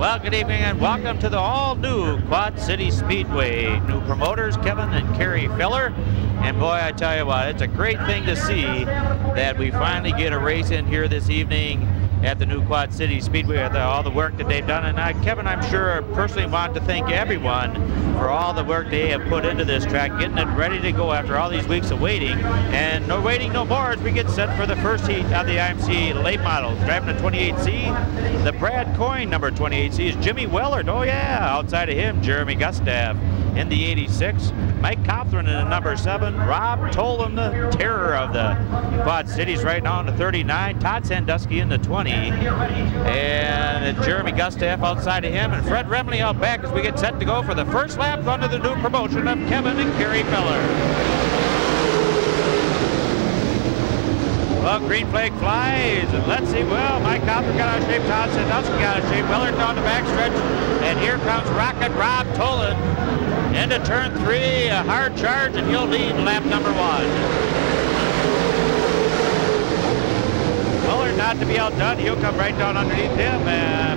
Well, good evening and welcome to the all-new Quad City Speedway. New promoters, Kevin and Kerry Feller. And boy, I tell you what, it's a great thing to see that we finally get a race in here this evening at the new Quad City Speedway with all the work that they've done. And Kevin, I'm sure, personally want to thank everyone for all the work they have put into this track, getting it ready to go after all these weeks of waiting. And no waiting no more as we get set for the first heat of the IMC late models. Driving the 28C, the Brad Coyne number 28C is Jimmy Wellard. Oh yeah, outside of him, Jeremy Gustav in the 86. Mike Cothran in the number 7. Rob Tolan, the terror of the Quad Cities right now in the 39. Todd Sandusky in the 20. And Jeremy Gustav outside of him. And Fred Remley out back as we get set to go for the first lap under the new promotion of Kevin and Kerry Feller. Well, green flag flies, and let's see, well, Mike Cothran got out of shape, Todd Sandusky got out of shape, Wellard down the backstretch, and here comes Rocket Rob Tolan into turn 3, a hard charge, and he'll lead lap number 1. Wellard not to be outdone, he'll come right down underneath him,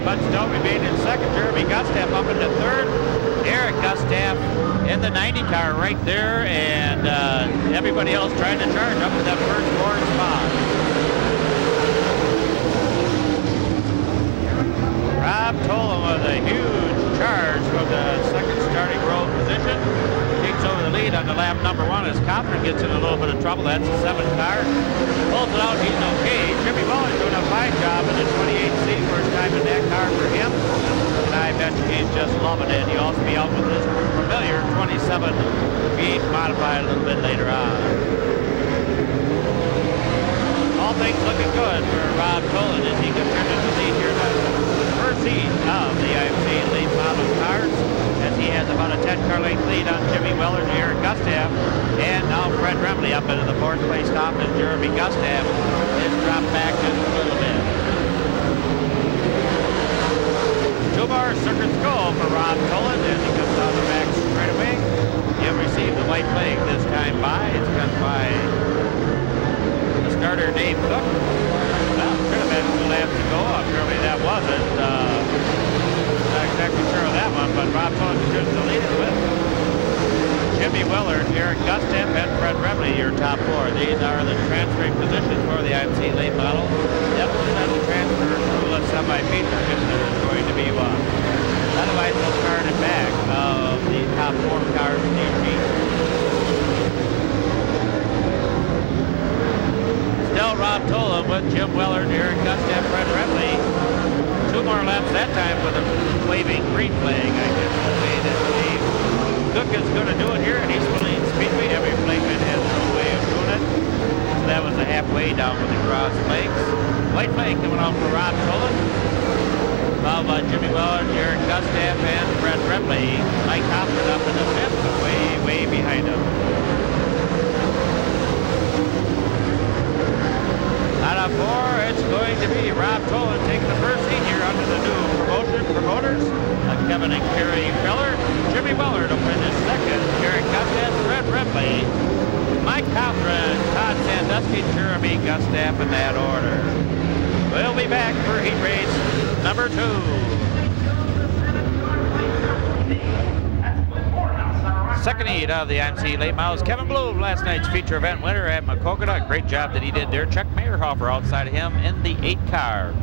but still remain in second. Jeremy Gustav up into third, Eric Gustav in the 90 car right there, and everybody else trying to charge up to that first 4 spot. Rob Tolan with a huge charge from the second starting row position. Takes over the lead on the lap number 1 as Cothran gets in a little bit of trouble. That's the 7 car. Pulls it out, he's okay. Jimmy Mullen's doing a fine job in the 28C. First time in that car for him. And I bet you he's just loving it. He'll also be out with his familiar 27 V8 modified a little bit later on. All things looking good for Rob Tolan as he can turn into the lead here in the first heat of the IMC late model cars, as he has about a 10-car length lead on Jimmy Wellard and Eric Gustav. And now Fred Remley up into the 4th place stop as Jeremy Gustav is dropped back just a little bit. 2 more circuits go for Rob Tolan as he comes down the back straightaway. He'll receive the white flag this time by. It's cut by the starter Dave Cook. Well, could have been 2 laps to go. Apparently that wasn't. Not exactly sure of that one, but Rob Tolan continues to lead it with Jimmy Wellard, Eric Gustav, and Fred Remley, your top 4. These are the transferring positions for the IMC late model. Definitely not the transfer through a semi-feature if there is going to be one. Otherwise, we'll start it back of the top 4 cars in each heat. Still Rob Tolan with Jim Wellard, Eric Gustav, Fred Remley. 2 more laps that time with a waving green flag. I guess the way that Dave Cook is going to do it here, and he's Moline Speedway. Every flagman has their own way of doing it. So that was the halfway down with the cross flags. White flag coming out for Rob Tolan. Followed by Jimmy Wellard, Eric Gustav, and Fred Remley. Mike Cothran up in the 5th, but way behind him. Out of 4, it's going to be Rob Tolan taking the first seat here under the new promoters. Kevin and Kerry Feller. Jimmy Wellard will finish second. Eric Gustav, Fred Remley, Mike Cothran, Todd Sandusky, Jeremy Gustav in that order. We'll be back for heat race number 2. Second heat of the IMC late models. Kevin Bloom, last night's feature event winner at Maquoketa. Great job that he did there. Chuck Meyerhofer outside of him in the 8 car.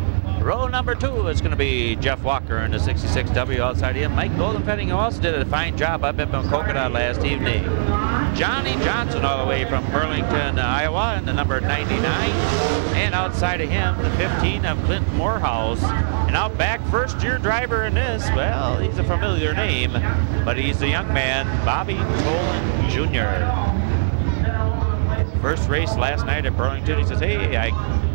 Row number 2 is going to be Jeff Walker in the 66W outside of him. Mike Goldenfetting also did a fine job up at Maquoketa last evening. Johnny Johnson all the way from Burlington, Iowa in the number 99. And outside of him, the 15 of Clinton Morehouse. And out back, first-year driver in this, well, he's a familiar name, but he's the young man, Bobby Tolan Jr. First race last night at Burlington. He says, hey, I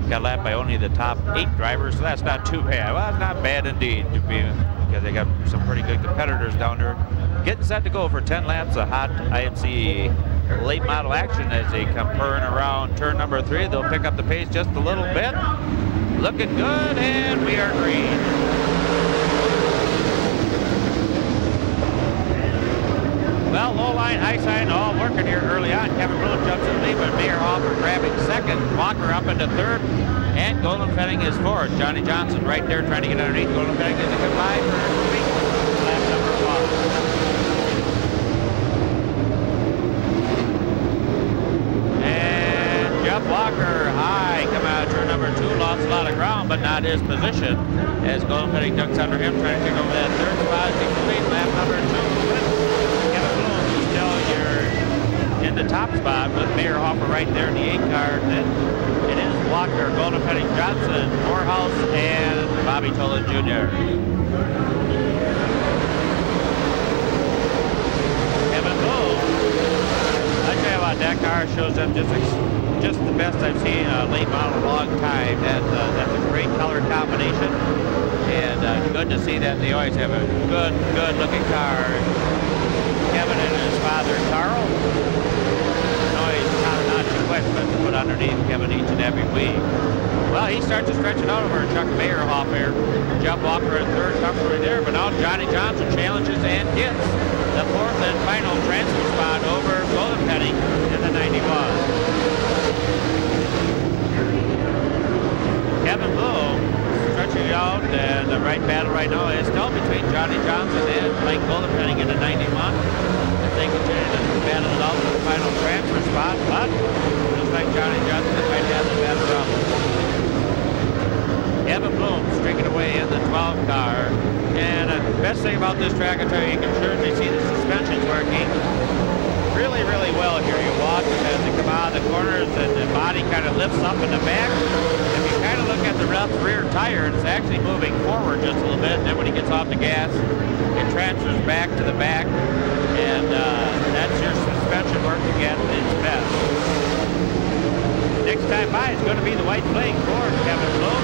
got lapped by only the top 8 drivers, so that's not too bad. Well, it's not bad indeed, because they got some pretty good competitors down there. Getting set to go for 10 laps of hot IMC late model action as they come purring around turn number 3. They'll pick up the pace just a little bit. Looking good, and we are green. Well, low line, high sign, all working here early on. Kevin Bloom jumps in the lead, but Meyerhofer grabbing second. Walker up into third, and Goldenfetting is fourth. Johnny Johnson right there trying to get underneath. Goldenfetting is a good line for down, but not his position. As Golden Penny ducks under him, trying to take over that third spot. Takes the lead, lap number 2. Kevin Bloom is still in the top spot with Mayor Hoffer right there in the 8 car. Then it is Walker, Golden Penny, Johnson, Morehouse, and Bobby Tolan Jr. Kevin Bloom, I tell you what, that car shows up just the best I've seen a late model in a long time. That's a great color combination, and good to see that they always have a good looking car. Kevin and his father Carl, always top-notch equipment to put underneath Kevin each and every week. Well, he starts to stretch it out over Chuck Mayerhoff here. Jeff Walker in third, comfortably there, but now Johnny Johnson challenges and gets the fourth and final transfer spot over Golden Penny in the 91. Kevin Bloom stretching it out, and the right battle right now is still between Johnny Johnson and Mike Golden Penny in the 91. If they continue to battle it out for the final transfer spot, but looks like Johnny Johnson might have the battle up. Kevin Bloom streaking away in the 12 car. And the best thing about this track, I tell you, you can certainly see the suspensions working really, really well here. You watch them as they come out of the corners, and the body kind of lifts up in the back. If you kind of look at the left rear tire, it's actually moving forward just a little bit. And then when he gets off the gas, it transfers back to the back. And that's your suspension working at its best. Next time by is going to be the white flag for Kevin Bloom.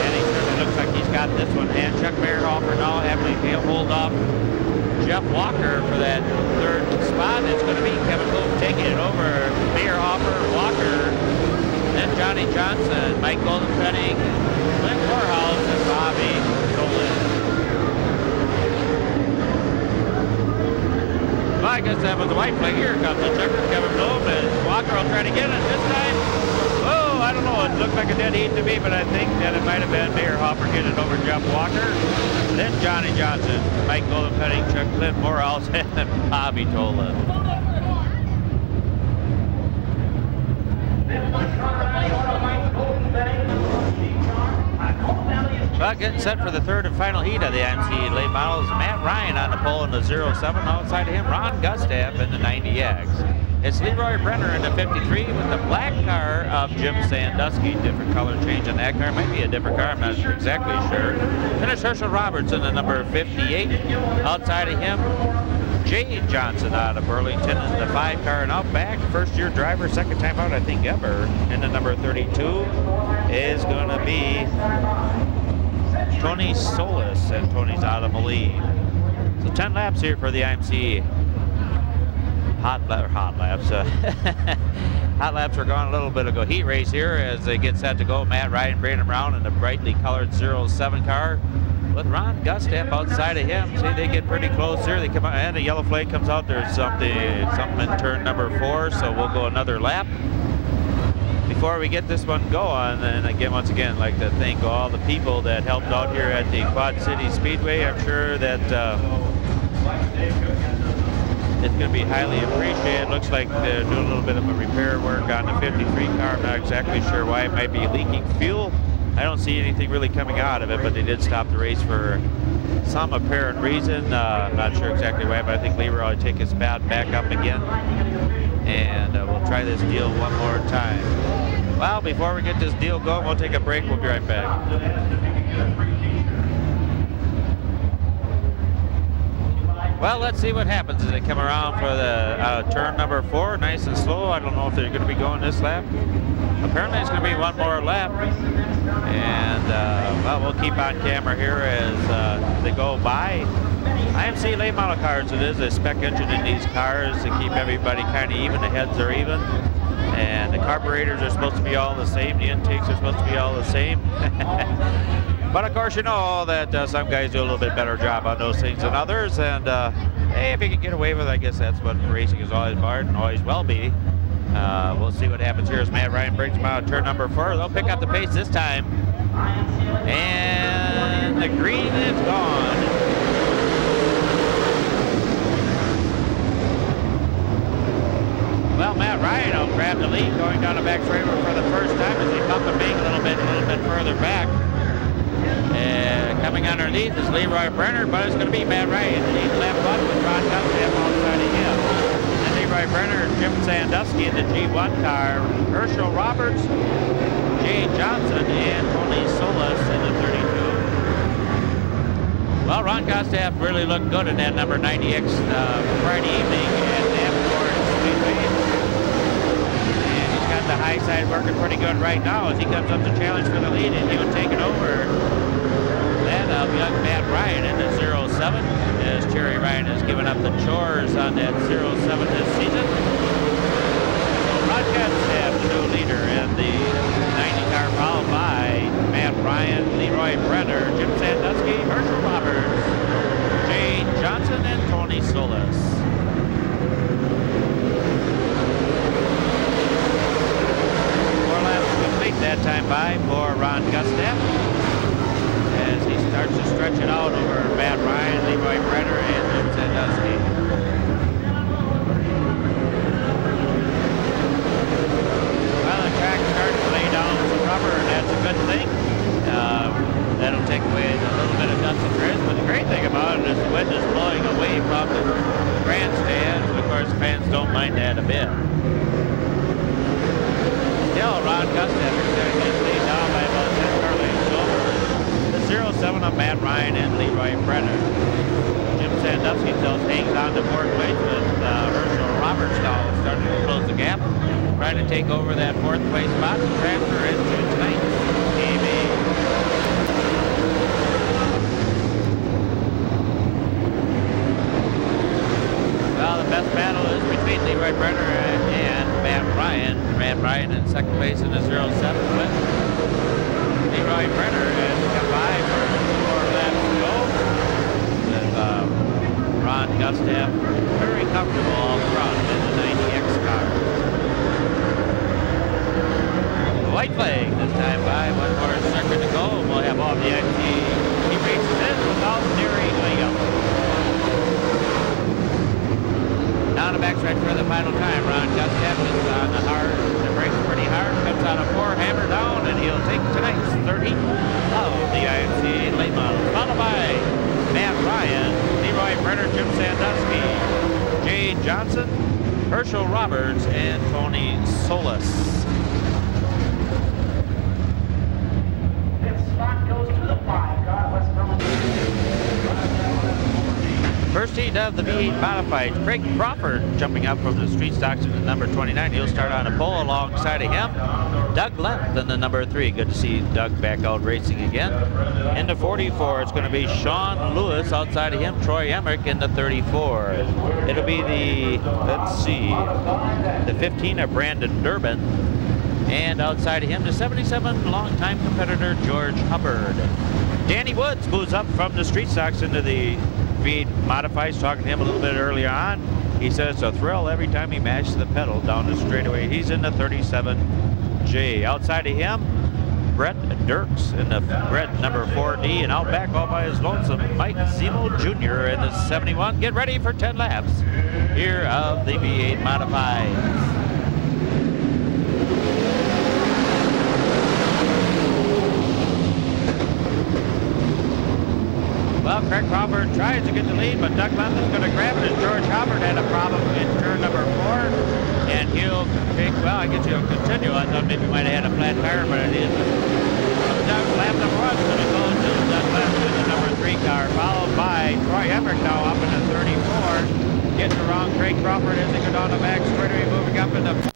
And he certainly looks like he's got this one. And Chuck Mayerhofer now having to hold off Jeff Walker for that third spot. It's going to be Kevin Bloom taking it over Mayerhofer, Walker, then Johnny Johnson, Mike Golden Penny, Clint Morehouse, and Bobby Tolan. Well, I guess that was the white flag. Here comes the checker, Kevin Bloom, and Walker will try to get it this time. Oh, I don't know. It looked like a dead heat to me, but I think that it might have been Mayerhofer getting it over Jeff Walker. Then Johnny Johnson, Mike Golden Penny, Chuck Clint Morehouse, and Bobby Tolan. Well, getting set for the third and final heat of the IMC late models. Matt Ryan on the pole in the 07. Outside of him, Ron Gustav in the 90X. It's Leroy Brenner in the 53 with the black car of Jim Sandusky. Different color change on that car. Might be a different car. I'm not exactly sure. Then it's Herschel Roberts in the number 58. Outside of him, Jay Johnson out of Burlington in the 5 car. And out back, first year driver, second time out, I think, ever, in the number 32 is going to be Tony Solis, and Tony's out of Moline. So 10 laps here for the IMC. Hot laps. Hot laps were gone a little bit ago. Heat race here as they get set to go. Matt Ryan bringing them around in the brightly colored 07 car with Ron Gustav outside of him. See, they get pretty close here. They come out, and the yellow flag comes out. There's something in turn number 4, so we'll go another lap before we get this one going. And again, once again, I'd like to thank all the people that helped out here at the Quad City Speedway. I'm sure that it's going to be highly appreciated. Looks like they're doing a little bit of a repair work on the 53 car. I'm not exactly sure why. It might be leaking fuel. I don't see anything really coming out of it, but they did stop the race for some apparent reason. I'm not sure exactly why, but I think Leroy will take his bat back up again. And we'll try this deal one more time. Well, before we get this deal going, we'll take a break. We'll be right back. Well, let's see what happens as they come around for the turn number 4. Nice and slow. I don't know if they're going to be going this lap. Apparently, it's going to be one more lap. And, well, we'll keep on camera here as they go by. IMC late model cars, it is a spec engine in these cars to keep everybody kind of even. The heads are even. And the carburetors are supposed to be all the same. The intakes are supposed to be all the same. But of course, you know that some guys do a little bit better job on those things than others. And hey, if you can get away with it, I guess that's what racing is always about and always will be. We'll see what happens here as Matt Ryan brings them out of turn number 4. They'll pick up the pace this time. And the green is gone. Well, Matt Ryan will grab the lead going down the back straightaway for the first time as they bump the bank a little bit further back. Coming underneath is Leroy Brenner, but it's going to be Matt Ryan. He's left one with Ron Gustav outside of him. And Leroy Brenner, Jim Sandusky in the G1 car, Herschel Roberts, Jay Johnson, and Tony Solis in the 32. Well, Ron Gustav really looked good in that number 90X Friday evening at Davenport Speedway. And he's got the high side working pretty good right now as he comes up to challenge for the lead, and he'll take it over that of young Matt Ryan in the 07, as Terry Ryan has given up the chores on that 07 this season. So Ron Gustav, the new leader in the 90 car, followed by Matt Ryan, Leroy Brenner, Jim Sandusky, Herschel Roberts, Jay Johnson, and Tony Solis. 4 laps complete that time by for Ron Gustav as he starts to stretch it out over Matt Ryan, Leroy Brenner, and Jim Sandusky. Well, the track starts to lay down some rubber, and that's a good thing. That'll take away a little bit of dust and grit, but the great thing about it is the wind is blowing away from the grandstands, and of course fans don't mind that a bit. Still, Ron Gustav is laid down by about 10 early. The 07 of Matt Ryan and Leroy Brenner. Jim Sandusky still hangs on to fourth place with Herschel Roberts now starting to close the gap, trying to take over that fourth place spot and transfer into tonight's Team A. Well, the best battle is between Leroy Brenner and Matt Ryan. Matt Ryan in second place in the 07 with Leroy Brenner has come by for 4 laps to go. With Ron Gustav very comfortable all front in the 90X car. The white flag this time by, 1 more circuit to go. We'll have all the XT races in without Terry Williams. Down the backstretch for the final time. Ron Gustav is on the hard, the brakes pretty hard, comes out of 4, hammer down, and he'll take tonight's 30 of the IMC late model. Followed by Matt Ryan, Leroy Brenner, Jim Sandusky, Jay Johnson, Herschel Roberts, and Tony Solis. This spot goes to the 5 car. Let's come. First heat of the V8 Modified. Craig Crawford jumping up from the street stocks in the number 29. He'll start on a pole alongside of him. Doug Lent in the number 3. Good to see Doug back out racing again. In the 44, it's going to be Sean Lewis. Outside of him, Troy Emmerich in the 34. It'll be the, let's see, the 15 of Brandon Durbin. And outside of him, the 77 longtime competitor George Hubbard. Danny Woods moves up from the street stocks into the V8 Modifies. Talking to him a little bit earlier on. He says it's a thrill every time he mashes the pedal down the straightaway. He's in the 37J. Outside of him, Brett Dirks in the red number 4D, and out back all by his lonesome, Mike Zemo Jr. in the 71. Get ready for 10 laps here of the V8 Modifies. Well, Craig Crawford tries to get the lead, but Doug Lent is going to grab it as George Hubbard had a problem in turn number 4. And he'll take, well, I guess he'll continue. I thought maybe he might have had a flat tire, but it isn't. Doug lap number 1 is going to go to Doug Lent in the number 3 car, followed by Troy Emmerich now up in the 34. Getting around Craig Crawford as they go down the back straightaway, moving up in the 4.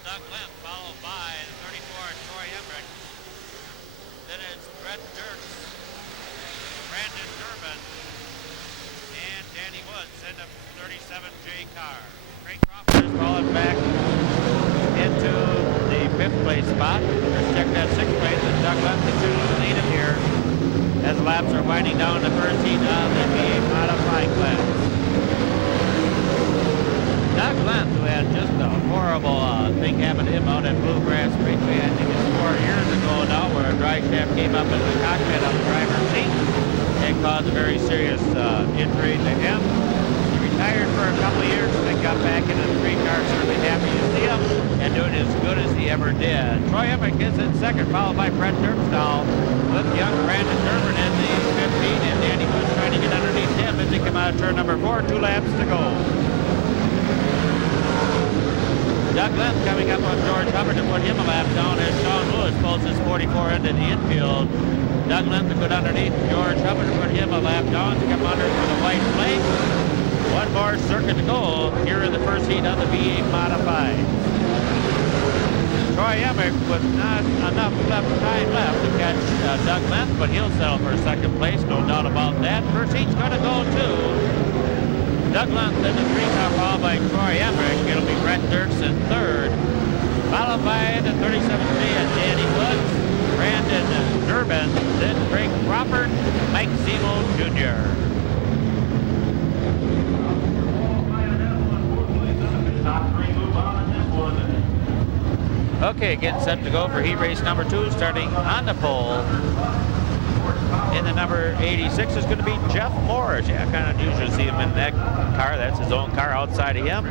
Doug Lemp, followed by the 34, Troy Emmerich. Then it's Brett Dirks, Brandon Durbin, and Danny Woods, and the 37, Jay Carr. Craig Crawford is falling back into the 5th place spot. Let's check that 6th place, and Doug Lemp continues to lead him here as laps are winding down the first heat of the VA modified class. Doug Lemp, who had just a horrible thing happen to him out at Bluegrass Speedway, I think it's 4 years ago now, where a dry shaft came up in the cockpit of the driver's seat and caused a very serious injury to him. He retired for a couple of years and then got back into the 3-car. Certainly happy to see him and doing as good as he ever did. Troy Emmerich is in 2nd, followed by Brett Dirkstall, with young Brandon Durbin in the 15, and Danny Woods trying to get underneath him as they come out of turn number 4, 2 laps to go. Doug Lemp coming up on George Hubbard to put him a lap down as Sean Lewis pulls his 44 into the infield. Doug Lemp to go underneath George Hubbard to put him a lap down to come under for the white flag. One more circuit to go here in the first heat of the V8 Modified. Troy Emmerich with not enough time left to catch Doug Lemp, but he'll settle for 2nd place, no doubt about that. First heat's going to go to Doug Lemp in the 3-car, followed by Troy Emmerich. It'll be Brett Dirks in 3rd, followed by the 37C and Danny Woods, Brandon Durbin, then Craig Crawford, Mike Zemo Jr. Okay, getting set to go for heat race number 2, starting on the pole. In the number 86 is going to be Jeff Morris. Yeah, kind of usually see him in that car. That's his own car outside of him.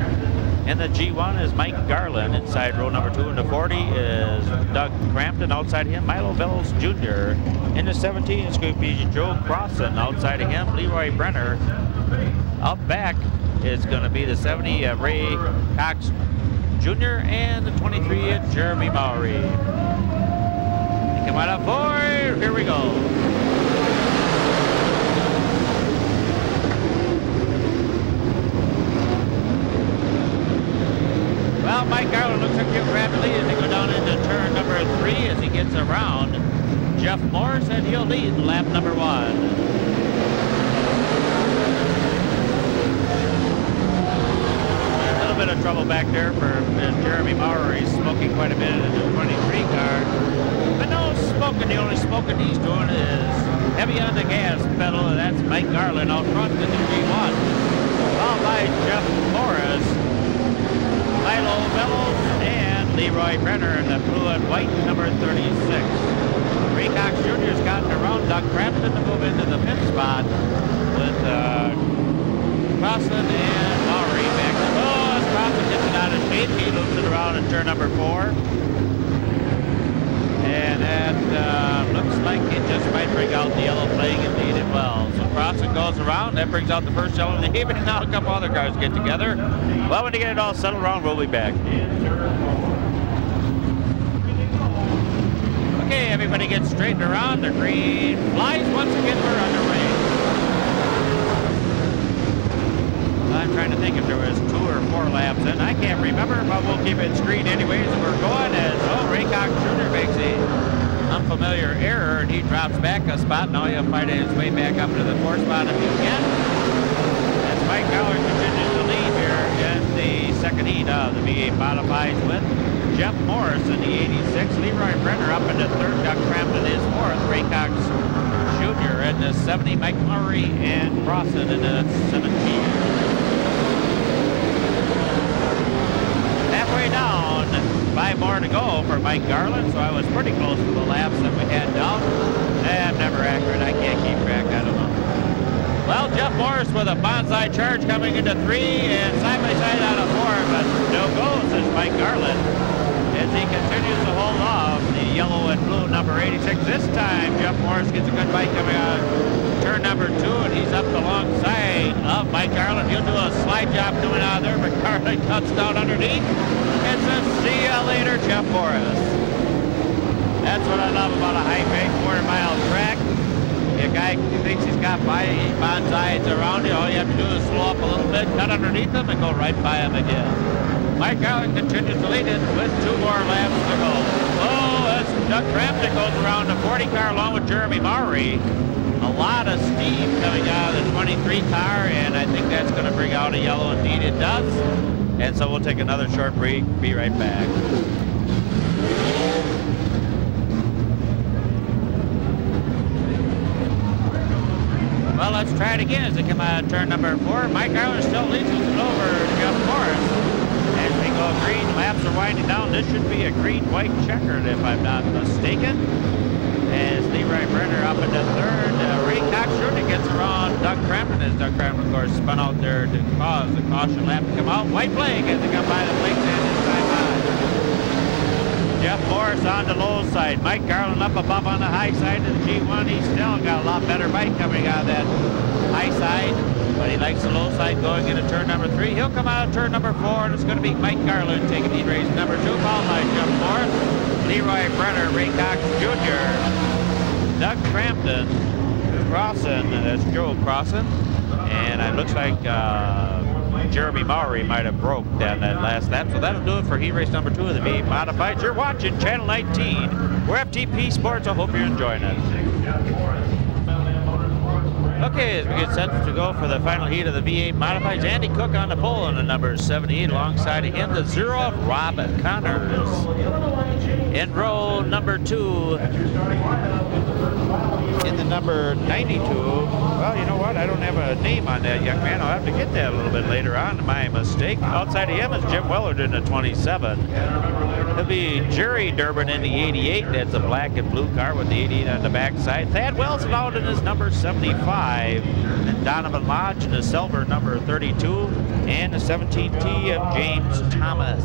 And the G1 is Mike Garland. Inside row number 2 in the 40 is Doug Crampton. Outside of him, Milo Bells Jr. In the 17 is going to be Joe Crossan. Outside of him, Leroy Brenner. Out back is going to be the 70 Ray Cox Jr. and the 23 Jeremy Mowry. They come out of 4. Here we go. Well, Mike Garland looks like he'll grab the lead as they go down into turn number 3 as he gets around Jeff Morris, and he'll lead lap number 1. Bit of trouble back there for Jeremy Maurer. He's smoking quite a bit in the 23 car. But no smoking. The only smoking he's doing is heavy on the gas pedal, and that's Mike Garland out front in the G1. Followed by Jeff Morris, Milo Bellows, and Leroy Brenner in the blue and white number 36. Ray Cox Jr. has gotten around Doug Crampton to move into the 5th spot with Crossan and Maury back to Crossan gets it out of speed. He loops it around in turn number 4. And that looks like it just might bring out the yellow flag and lead it well. So Crossan goes around. That brings out the first yellow of the evening. Now a couple other cars get together. Well, when they get it all settled around, we'll be back. Okay, everybody gets straightened around. The green flies once again. We're underway. I'm trying to think if there was 2 or 4 laps in. I can't remember, but we'll keep it screen anyways. We're going as, Ray Cox Jr. makes a unfamiliar error, and he drops back a spot. Now he'll fight his way back up to the 4th spot if he can. As Mike Garland continues to lead here in the 2nd heat of the V8 Modifieds with Jeff Morris in the 86. Leroy Brenner up into 3rd. Doug Crampton is 4th. Ray Cox Jr. in the 70. Mike Murray and Crossan in the 17. Halfway down, 5 more to go for Mike Garland, so I was pretty close to the laps that we had down. I'm never accurate. I can't keep track. I don't know. Well, Jeff Morris with a bonsai charge coming into 3 and side by side out of 4, but no goes as Mike Garland as he continues to hold off the yellow and blue number 86. This time, Jeff Morris gets a good bite coming out turn number 2, and he's up alongside of Mike Garland. He'll do a slide job coming out of there, but Garland cuts down underneath and says, see ya later, Jeff Morris. That's what I love about a high-grade quarter-mile track. A guy thinks he's got bonsais around you. All you have to do is slow up a little bit, cut underneath him, and go right by him again. Mike Allen continues to lead it with 2 more laps to go. Oh, as Doug Crampton goes around the 40 car along with Jeremy Maury. A lot of steam coming out of the 23 car, and I think that's going to bring out a yellow. Indeed, it does. And so we'll take another short break. Be right back. Well, let's try it again as they come out of turn number 4. Mike Arlen still leads us over Jeff Morris. As we go green, laps are winding down. This should be a green-white checkered, if I'm not mistaken. As Leroy Brenner up into third. Ray Cox Jr. gets around Doug Crampton, as Doug Crampton, of course, spun out there to cause the caution lap to come out. White flag as they come by the flag stand inside high. Jeff Morris on the low side. Mike Garland up above on the high side of the G1. He's still got a lot better bike coming out of that high side, but he likes the low side going into turn number 3. He'll come out of turn number 4, and it's going to be Mike Garland taking the race. Number 2, followed by Jeff Morris, Leroy Brenner, Ray Cox Jr., Doug Crampton, Crossan, that's Joe Crossan, and it looks like Jeremy Maury might have broke down that last lap. So that'll do it for heat race number 2 of the V8 Modifieds. You're watching Channel 19. We're FTP Sports. I hope you're enjoying it. Okay, as we get set to go for the final heat of the V8 Modifieds, Andy Cook on the pole in the number 78. Alongside of him, the 0 of Rob Connors. In row number 2, in the number 92, well, you know what? I don't have a name on that young man. I'll have to get that a little bit later on. My mistake. Outside of him is Jim Willard in the 27. It'll be Jerry Durbin in the 88. That's a black and blue car with the 88 on the backside. Thad Wells out in his number 75. And Donovan Lodge in the silver number 32. And the 17T of James Thomas.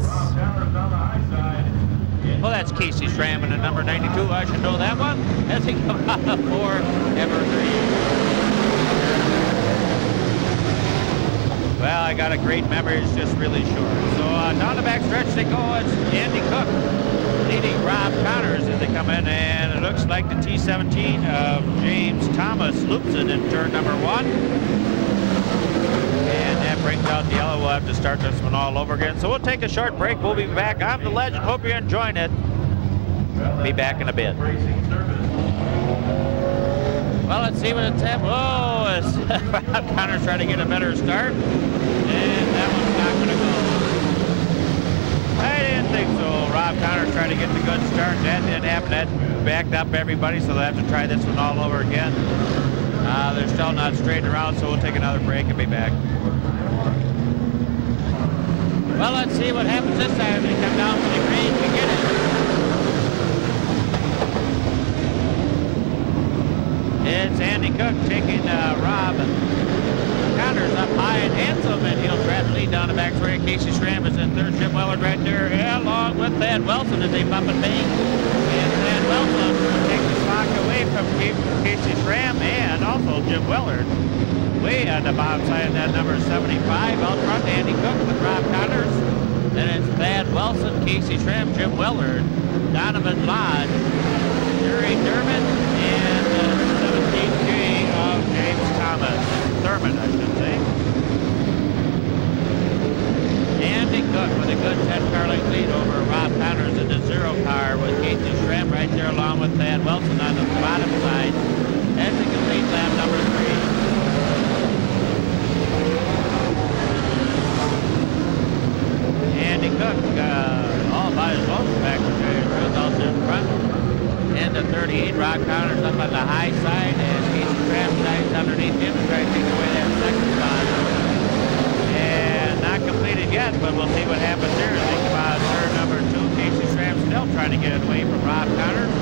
Well, that's Casey Schramm in the number 92. I should know that one. As he comes out of 4, Evergreen. Well, I got a great memory. It's just really short. So down the back stretch they go. It's Andy Cook leading Rob Connors as they come in. And it looks like the T17 of James Thomas loops it in turn number 1. And that brings out the yellow. We'll have to start this one all over again. So we'll take a short break. We'll be back. I'm the Legend. Hope you're enjoying it. Be back in a bit. Well, let's see what it's at. Whoa, as Rob Connors trying to get a better start. And that one's not going to go. I didn't think so. Rob Connors trying to get the good start. That didn't happen. That backed up everybody, so they'll have to try this one all over again. They're still not straightened around, so we'll take another break and be back. Well, let's see what happens this time. They come down to the green to get it. It's Andy Cook taking Rob Connors up high and handsome, and he'll grab the lead down the back straight. Casey Schramm is in third. Jim Willard right there, along with Thad Wilson as they bump and bang. And Thad Wilson will take the slack away from Casey Schramm and also Jim Willard. Way on the bottom side of that number 75. Out front, Andy Cook with Rob Connors. Then it's Thad Wilson, Casey Schramm, Jim Willard, Donovan Lodge, Jerry Durbin, and 17K of James Thomas. Thurman, I should say. Andy Cook with a good 10-car length lead over Rob Connors in the 0 car with Casey Schramm right there along with Thad Wilson on the bottom side. As they complete lap number 3. Andy Cook all by his own back out in front. And the 38, Rob Connors up on the high side, and Casey Schramm dives underneath him to try to take away that second spot. And not completed yet, but we'll see what happens there. They come out of turn number 2. Casey Schramm still trying to get it away from Rob Connors.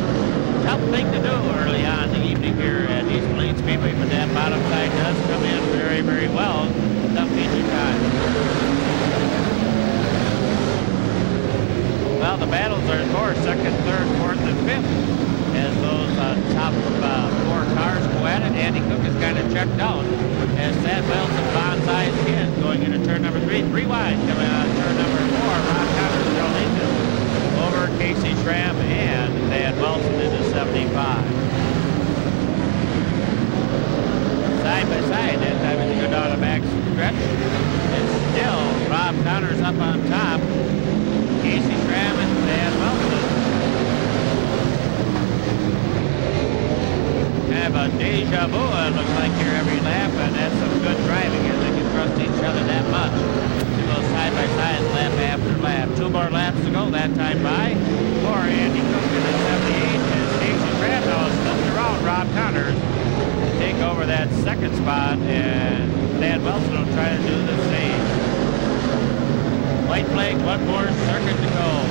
Tough thing to do early on in the evening here at East Moline Speedway, but that bottom side does come in very, very well. Tough feature time. Well, the battles are, of course, 2nd, 3rd, 4th, and 5th. As those top 4 cars go at it, Andy Cook is kind of checked out. As Thad Wilson bonsais again, going into turn number 3. 3 wide coming out of turn number 4. Rob Connors still leads it over Casey Schramm and Thad Wilson into 75. Side by side, that time as you go down the back stretch, it's still Rob Connors up on top. Deja vu, it looks like here every lap, and that's some good driving as they can trust each other that much to go side by side, lap after lap. 2 more laps to go, that time by. For Andy Cook in the 78, and Casey Crabnell slipped around Rob Connors to take over that second spot, and Thad Wilson will try to do the same. White flag, 1 more circuit to go.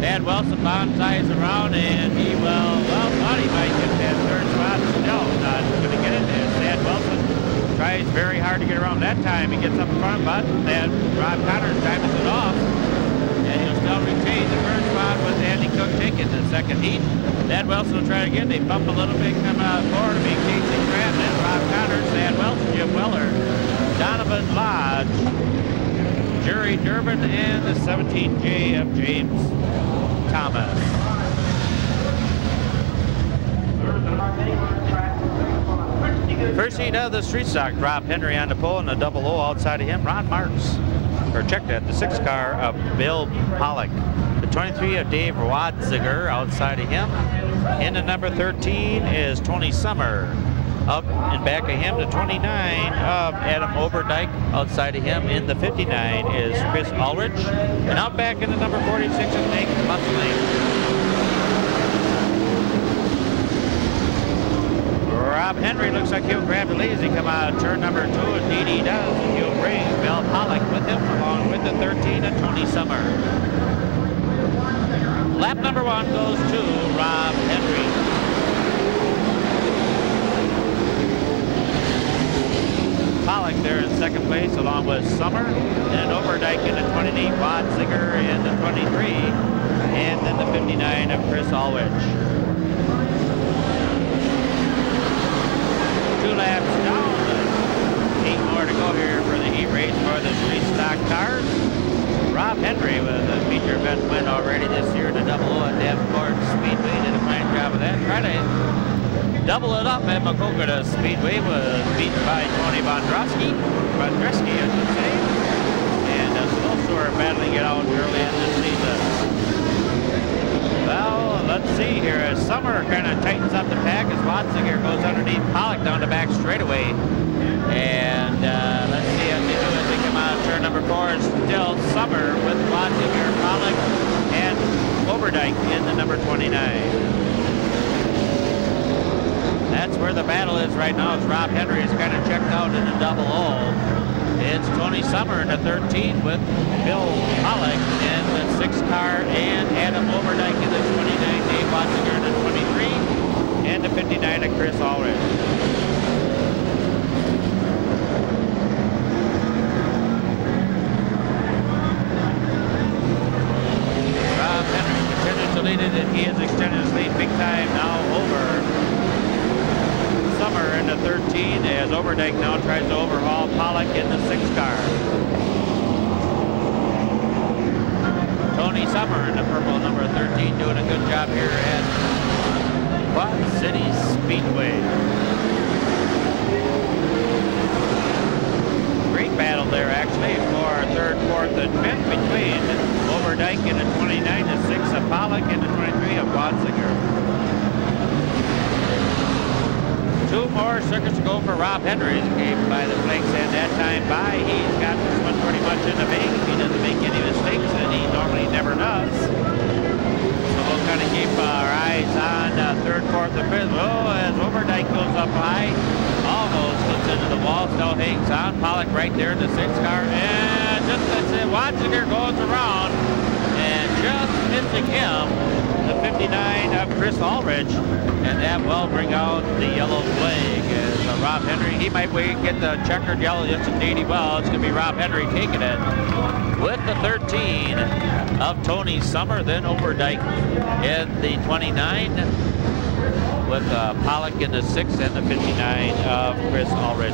Thad Wilson bounds eyes around, and he thought he might get that third spot. No, not going to get it. And Thad Wilson tries very hard to get around that time. He gets up in front, but then Rob Connors times it off, and he'll still retain the first spot with Andy Cook taking the second heat. Thad Wilson will try again. They bump a little bit coming out forward to be Casey Grant, then Rob Connors, Thad Wilson, Jim Weller, Donovan Lodge, Jerry Durbin, and the 17J of James Thomas. First heat of the street stock, Rob Henry on the pole, and the double O outside of him, Ron Marks. Or checked at the 6 car of Bill Pollock. The 23 of Dave Wadziger outside of him. In the number 13 is Tony Summer. Up and back of him, the 29 of Adam Oberdyke. Outside of him in the 59 is Chris Ulrich. And out back in the number 46 is Nick Musling. Rob Henry looks like he'll grab the lead as he come out of turn number 2, and D.D. does. And he'll bring Bill Pollock with him, along with the 13 and Tony Summer. Lap number 1 goes to Rob Henry. Pollock there in second place, along with Summer, and Oberdyke in the 28, Wadziger in the 23, and then the 59 of Chris Ulrich. 2 laps down, 8 more to go here for the heat race for the street stock cars. Rob Henry with a feature event win already this year in the double O at Davenport Speedway. Did a fine job of that. Try to double it up at Maquoketa Speedway, was beaten by Tony Vondrowski, I should say. And also are battling it out early in the season. Well, let's see here as Summer kind of tightens up the pack as Wadziger goes underneath Pollock down the back straightaway. And let's see how they do as they come out of turn number 4. It's still Summer with Wadziger, Pollock, and Oberdyke in the number 29. That's where the battle is right now, as Rob Henry is kind of checked out in the double O. It's Tony Summer in the 13 with Bill Pollock in the 6 car, and Adam Oberdyke in the 29, Dave Wadziger in the 23, and the 59 of Chris Ulrich. Rob Henry continues to lead it, and he has extended his lead big time now over Summer in the 13, as Oberdyke now tries to overhaul Pollock in the 6 car. Tony Summer in the purple number 13 doing a good job here at Quad City Speedway. Great battle there actually for 3rd, 4th, and 5th between Oberdyke in the 29, the 6 of Pollock, and the 23 of Wadziger. 2 more circuits to go for Rob Henry. He came by the flanks, and that time by, he's got this one pretty much in the bank. He doesn't make any mistakes, and he normally never does. So we'll kind of keep our eyes on 3rd, 4th, and 5th. Oh, as Oberdyke goes up high, almost gets into the wall, still hangs on. Pollock right there in the 6 car, and just as it, Wadziger goes around, and just missing him, the 59 of Chris Ulrich, and that will bring out the yellow flag as Rob Henry, he might get the checkered yellow. Yes, indeed he will. It's going to be Rob Henry taking it with the 13 of Tony Summer, then Oberdyke in the 29 with Pollock in the 6 and the 59 of Chris Ulrich.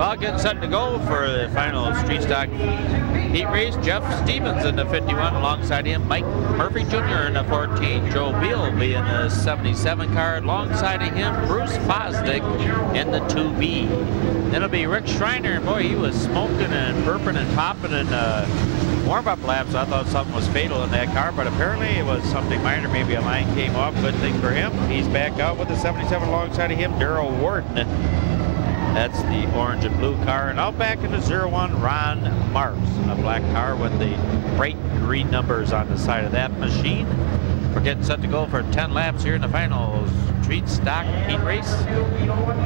All getting set to go for the final street stock heat race. Jeff Stevens in the 51, alongside him Mike Murphy Jr. in the 14. Joe Beal will be in the 77 car, alongside of him Bruce Fosdick in the 2B. Then it'll be Rick Schreiner. Boy, he was smoking and burping and popping in warm-up laps, I thought something was fatal in that car, but apparently it was something minor. Maybe a line came off. Good thing for him. He's back out with the 77 alongside of him, Daryl Warden. That's the orange and blue car. And out back in the 01, Ron Marks, a black car with the bright green numbers on the side of that machine. We're getting set to go for 10 laps here in the final street stock heat race.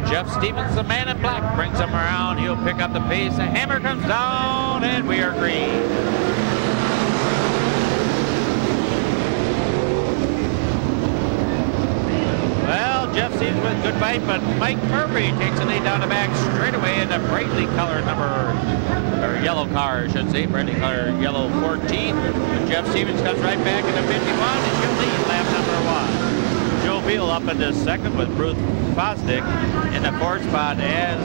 Jeff Stevens, the man in black, brings him around. He'll pick up the pace. The hammer comes down, and we are green. Well, Jeff Stevens with good fight, but Mike Murphy takes the lead down the back straightaway in the brightly colored or yellow car, I should say, brightly colored yellow 14. And Jeff Stevens comes right back in the 51, and he'll lead lap number 1. Joe Beal up into second with Bruce Fosdick in the 4th spot as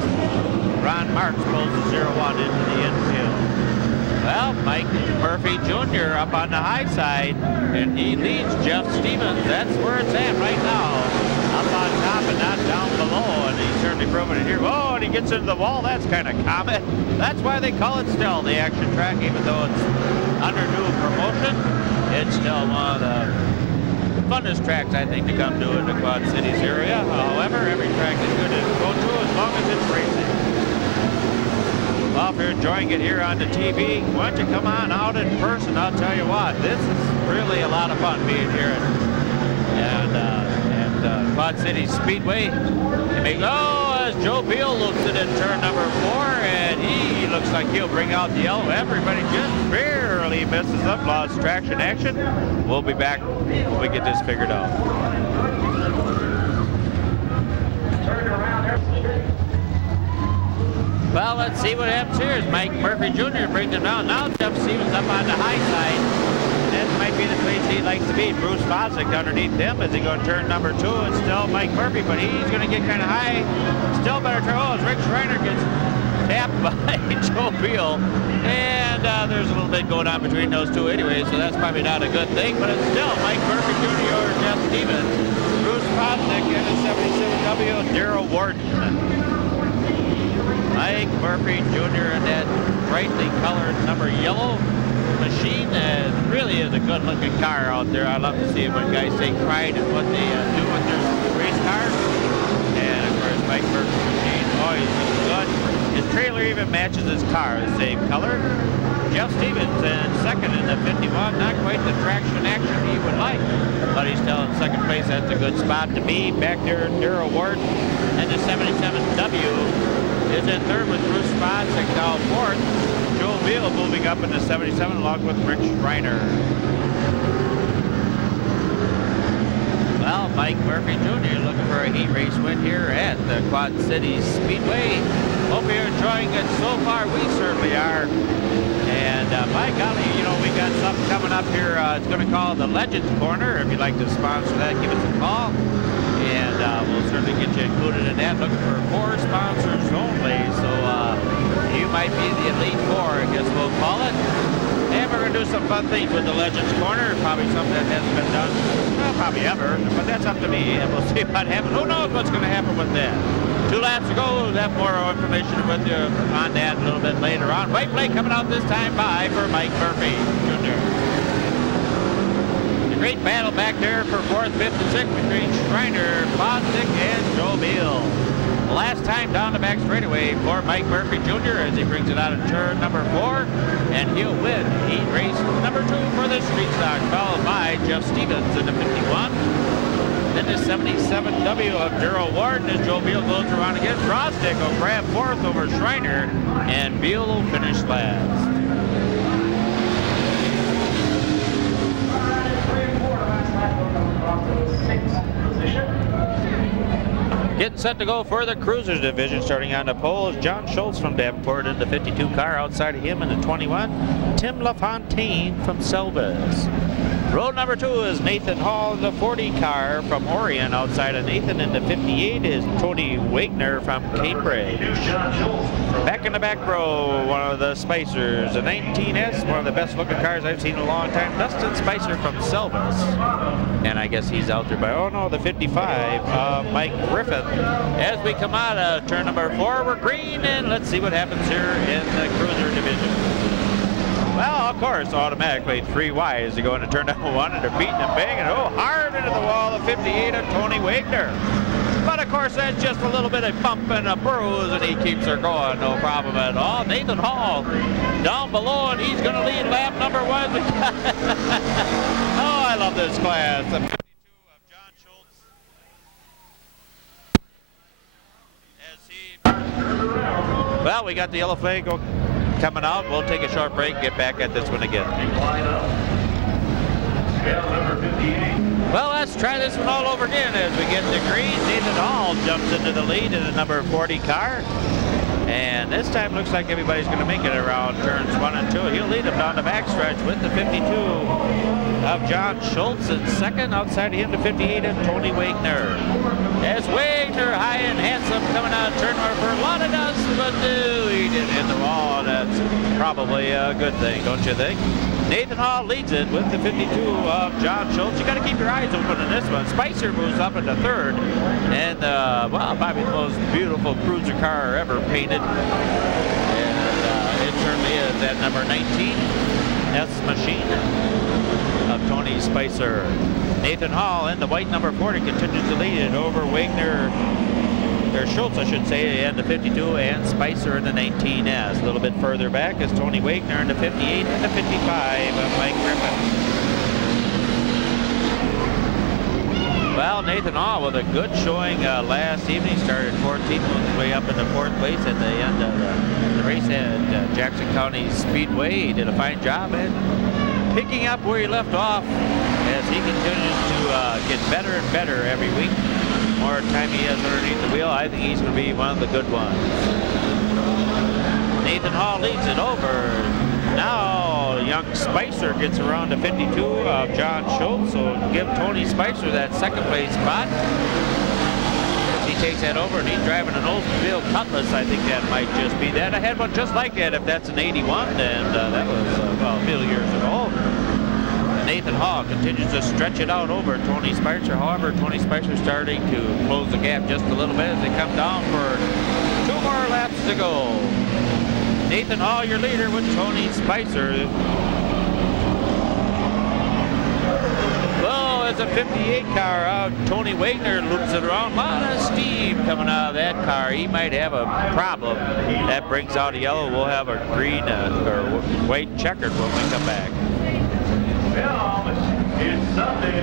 Ron Marks pulls the 01 into the infield. Well, Mike Murphy Jr. up on the high side, and he leads Jeff Stevens. That's where it's at right now. Up on top and not down below, and he's certainly proven it here. Oh, and he gets into the wall. That's kind of common. That's why they call it still the action track, even though it's under new promotion. It's still one of the funnest tracks, I think, to come to in the Quad Cities area. However, every track is good to go to as long as it's racing. Well, if you're enjoying it here on the TV, why don't you come on out in person? I'll tell you what, this is really a lot of fun being here at Quad Cities Speedway. As Joe Beal looks it in turn number 4, and he looks like he'll bring out the yellow. Everybody just barely misses up, lost traction action. We'll be back when we get this figured out. Well, let's see what happens here as Mike Murphy Jr. brings him down. Now Jeff Stevens up on the high side. That might be the place he likes to be. Bruce Fosdick underneath him as he goes turn number 2. It's still Mike Murphy, but he's going to get kind of high. Still better turn. Oh, as Rick Schreiner gets tapped by Joe Beal. And there's a little bit going on between those two anyway, so that's probably not a good thing. But it's still Mike Murphy Jr. or Jeff Stevens. Bruce Fosdick and a 77W, Daryl Warden. Mike Murphy Jr. in that brightly colored number yellow machine. Really is a good looking car out there. I love to see it when guys take pride in what they do with their race cars. And of course Mike Murphy's machine, oh, he's looking good. His trailer even matches his car, the same color. Jeff Stevens in second in the 51, not quite the traction action he would like, but he's still in second place. That's a good spot to be. Back there, Daryl Ward and the 77W is in third with Bruce Fosdick down 4th. Joe Beal moving up in the 77 along with Rick Schreiner. Well, Mike Murphy Jr. looking for a heat race win here at the Quad Cities Speedway. Hope you're enjoying it so far. We certainly are. And by golly, you know, we got something coming up here. It's going to call the Legends Corner. If you'd like to sponsor that, give us a call. And we'll certainly get you included in that. Looking for 4 sponsors only. So you might be the Elite 4, I guess we'll call it. And we're going to do some fun things with the Legends Corner. Probably something that hasn't been done, well, probably ever. But that's up to me, and we'll see what happens. Who knows what's going to happen with that. 2 laps to go. We'll have more information with you on that a little bit later on. White flag coming out this time by for Mike Murphy Jr. A great battle back there for 4th, 5th, and 6th between Schreiner, Fosdick, and Joe Beal. Last time down the back straightaway for Mike Murphy Jr. as he brings it out of turn number 4, and he'll win heat race number 2 for the street stock, followed by Jeff Stevens in the 51. Then the 77W of Daryl Warden as Joe Beal goes around again. Fosdick will grab 4th over Schreiner, and Beal will finish last. Getting set to go for the Cruisers division. Starting on the pole is John Schultz from Davenport in the 52 car. Outside of him in the 21, Tim LaFontaine from Selvas. Road number 2 is Nathan Hall in the 40 car from Orion. Outside of Nathan in the 58 is Tony Wagner from Cambridge. Back in the back row, one of the Spicers, a 19S, one of the best looking cars I've seen in a long time. Dustin Spicer from Selvas. And I guess he's out there by, oh no, the 55, Mike Griffith. As we come out of turn number 4, we're green, and let's see what happens here in the Cruiser division. Well, of course, automatically 3 wide as they go into turn number 1, and they're beating and banging. Oh, hard into the wall, the 58 of Tony Wagner. But of course, that's just a little bit of bump and a bruise, and he keeps her going, no problem at all. Nathan Hall down below, and he's going to lead lap number 1. Oh, I love this class. The 52 of John Schultz. Well, we got the yellow flag coming out. We'll take a short break and get back at this one again. Well, let's try this one all over again as we get the green. Nathan Hall jumps into the lead in the number 40 car. And this time looks like everybody's going to make it around turns 1 and 2. He'll lead them down the backstretch with the 52 of John Schultz, and second outside of him the 58 of Tony Wagner. As Wagner, high and handsome, coming out of turn number for a lot of dust, but he didn't hit the wall. That's probably a good thing, don't you think? Nathan Hall leads it with the 52 of John Schultz. You got to keep your eyes open in this one. Spicer moves up into third, and well, probably the most beautiful cruiser car ever painted. And it certainly is that number 19 S machine of Tony Spicer. Nathan Hall in the white number 40 continues to lead it over Wagner, or Schultz, I should say, and the 52, and Spicer in the 19S. A little bit further back is Tony Wagner in the 58 and the 55 of Mike Griffin. Well, Nathan Hall with a good showing last evening. Started 14th, moved his way up into 4th place at the end of the race at Jackson County Speedway. He did a fine job and picking up where he left off as he continues to get better and better every week. The more time he has underneath the wheel, I think he's going to be one of the good ones. Nathan Hall leads it over. Now young Spicer gets around to 52 of John Schultz, so give Tony Spicer that second place spot. He takes that over, and he's driving an Oldsmobile Cutlass. I think that might just be that. I had one just like that if that's an 81, and that was well, a few years ago. Nathan Hall continues to stretch it out over Tony Spicer. However, Tony Spicer starting to close the gap just a little bit as they come down for 2 more laps to go. Nathan Hall, your leader, with Tony Spicer. Well, it's a 58 car out. Tony Wagner loops it around. A lot of steam coming out of that car. He might have a problem. That brings out a yellow. We'll have a green or white checkered when we come back.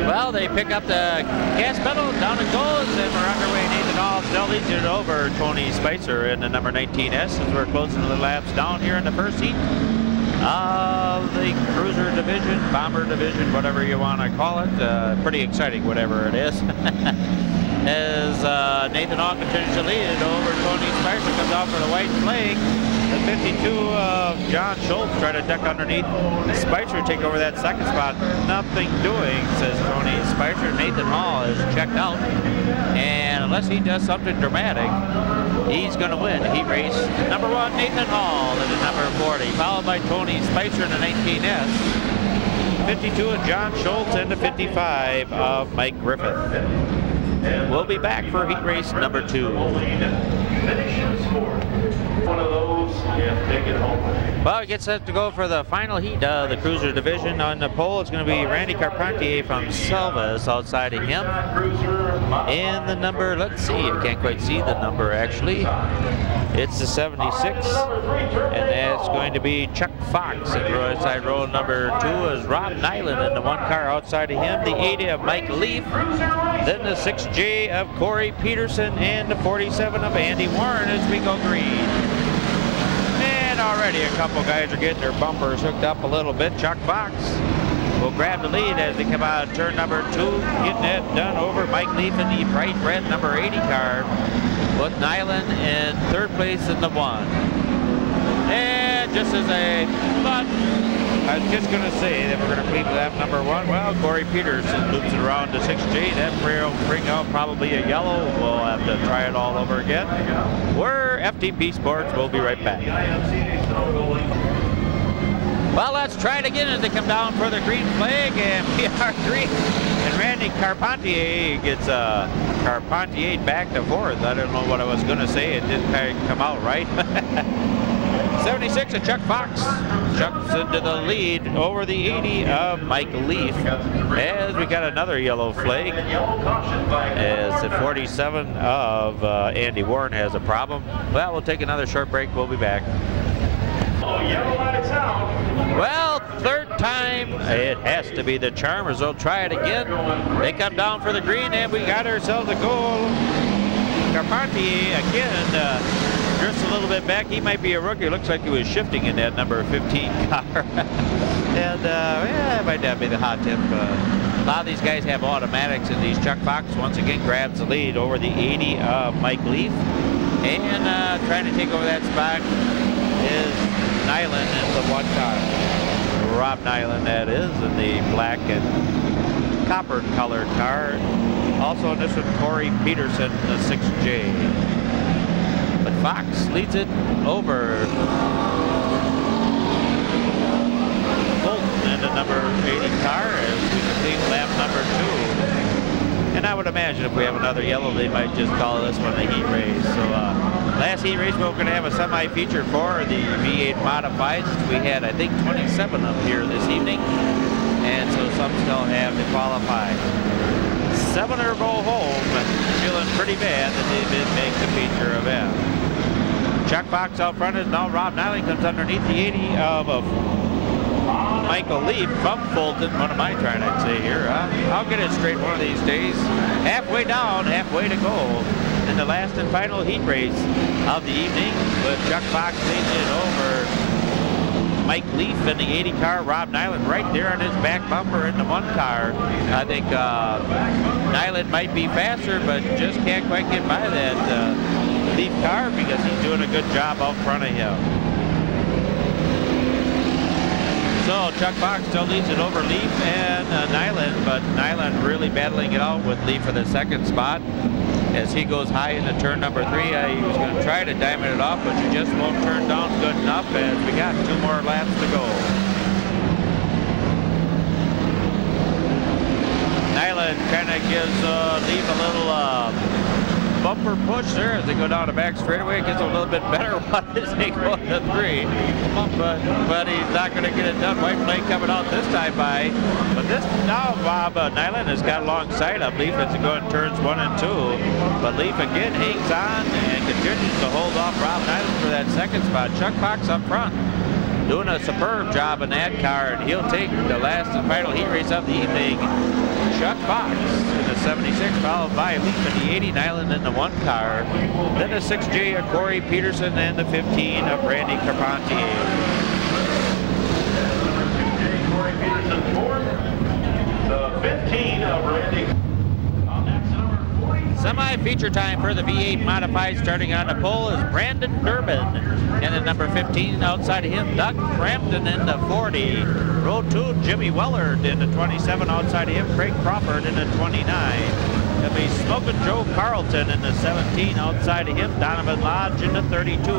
Well, they pick up the gas pedal, down it goes, and we're underway. Nathan Hall still leads it over Tony Spicer in the number 19S as we're closing the laps down here in the first heat of the cruiser division, bomber division, whatever you want to call it. Pretty exciting, whatever it is. As Nathan Hall continues to lead it over Tony Spicer, comes out for the white flag. The 52 of John Schultz try to duck underneath Spicer, take over that second spot. Nothing doing, says Tony Spicer. Nathan Hall is checked out, and unless he does something dramatic, he's going to win heat race number 1. Nathan Hall in the number 40, followed by Tony Spicer in the 19S. 52 of John Schultz, and the 55 of Mike Griffith. We'll be back for heat race number 2. One of those, take it home. Well, it gets set to go for the final heat of the cruiser division. On the pole, it's going to be Randy Carpentier from Selvas outside of him. And the number, let's see, I can't quite see the number actually. It's the 76, and that's going to be Chuck Fox. And outside row number 2 is Rob Nyland in the 1 car outside of him. The 80 of Mike Leaf, then the 6J of Corey Peterson, and the 47 of Andy Warren as we go green. And already a couple guys are getting their bumpers hooked up a little bit. Chuck Fox will grab the lead as they come out of turn number 2, getting that done over Mike Leaf in the bright red number 80 car, with Nyland in 3rd place in the 1. And just as I thought, I was just going to say that we're going to complete lap number 1. Well, Corey Peterson loops it around to 6G. That will bring out probably a yellow. We'll have to try it all over again. We're FTP Sports. We'll be right back. Well, let's try it again as they come down for the green flag, and we are green. And Randy Carpentier gets Carpentier back to 4th. I don't know what I was going to say. It didn't come out right. 76 of Chuck Fox jumps into the lead over the 80 of Mike Leaf as we got another yellow flag as the 47 of Andy Warren has a problem. Well, we'll take another short break. We'll be back. Well, third time, it has to be the Charmers. They'll try it again. They come down for the green, and we got ourselves a goal. Carpentier again drifts a little bit back. He might be a rookie. Looks like he was shifting in that number 15 car. And yeah, it might not be the hot tip. A lot of these guys have automatics in these. Chuck Fox once again grabs the lead over the 80 of Mike Leaf. And trying to take over that spot is Nyland in the one car. Rob Nyland, that is, in the black and copper colored car. Also in this one, Corey Peterson, the 6J. But Fox leads it over Fulton in the number 80 car as we complete lap number 2. And I would imagine if we have another yellow, they might just call this one the heat race. So last heat race, we're going to have a semi-feature for the V8 modifieds. We had, I think, 27 up here this evening. And so some still have to qualify. 7 or go home, feeling pretty bad that they did make the feature event. Chuck Fox out front is now Rob Nyland comes underneath the 80 of Michael Leaf from Fulton. What am I trying to say here? I'll get it straight one of these days. Halfway down, halfway to go in the last and final heat race of the evening with Chuck Fox leading it over Mike Leaf in the 80 car. Rob Nyland right there on his back bumper in the one car. I think Nyland might be faster, but just can't quite get by that Leaf car because he's doing a good job out front of him. So Chuck Fox still leads it over Leaf and Nyland, but Nyland really battling it out with Leaf for the second spot as he goes high into turn number 3. He was going to try to diamond it off, but you just won't turn down good enough as we got 2 more laps to go. Nyland kind of gives Leaf a little bumper push there as they go down the back straightaway. It gets a little bit better one as they go to 3. But he's not going to get it done. White flag coming out this time by. But this now Bob Nyland has got alongside of Leaf as he goes in turns 1 and 2. But Leaf again hangs on and continues to hold off Rob Nyland for that second spot. Chuck Fox up front doing a superb job in that car, and he'll take the last and final heat race of the evening. Chuck Fox in the 76, followed by Leaf in the 80, Nyland in the 1 car. Then the 6J of Corey Peterson and the 15 of Randy Carpentier. Corey Peterson fourth, the 15 of Randy. Semi-feature time for the V8 modified. Starting on the pole is Brandon Durbin. And the number 15 outside of him, Doug Frampton in the 40. Row 2, Jimmy Wellard in the 27 outside of him, Craig Crawford in the 29. It'll be Smokin' Joe Carlton in the 17 outside of him, Donovan Lodge in the 32.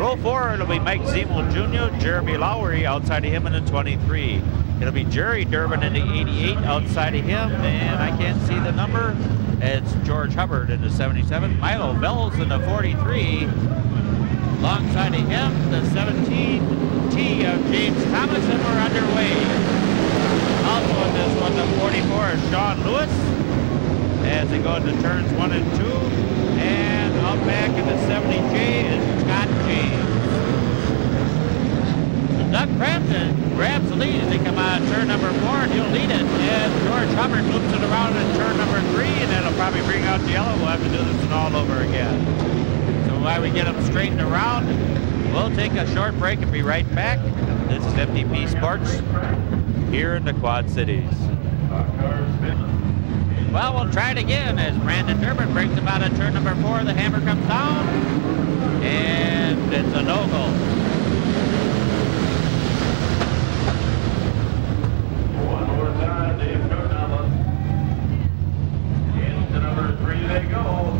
Row 4, it'll be Mike Zemel Jr., Jeremy Lowry outside of him in the 23. It'll be Jerry Durbin in the 88 outside of him, and I can't see the number. It's George Hubbard in the 77. Milo Bells in the 43. Alongside of him, the 17T of James Thomas, and we're underway. Also in this one, the 44 is Sean Lewis as they go into turns 1 and 2. And up back in the 70J is Scott James. Doug Frampton grabs the lead as they come out of turn number 4, and he'll lead it. And George Hubbard loops it around in turn number 3, and that'll probably bring out the yellow. We'll have to do this one all over again. So while we get them straightened around, we'll take a short break and be right back. This is FTP Sports here in the Quad Cities. Well, we'll try it again as Brandon Durbin brings them out of turn number 4. The hammer comes down, and it's a no-go.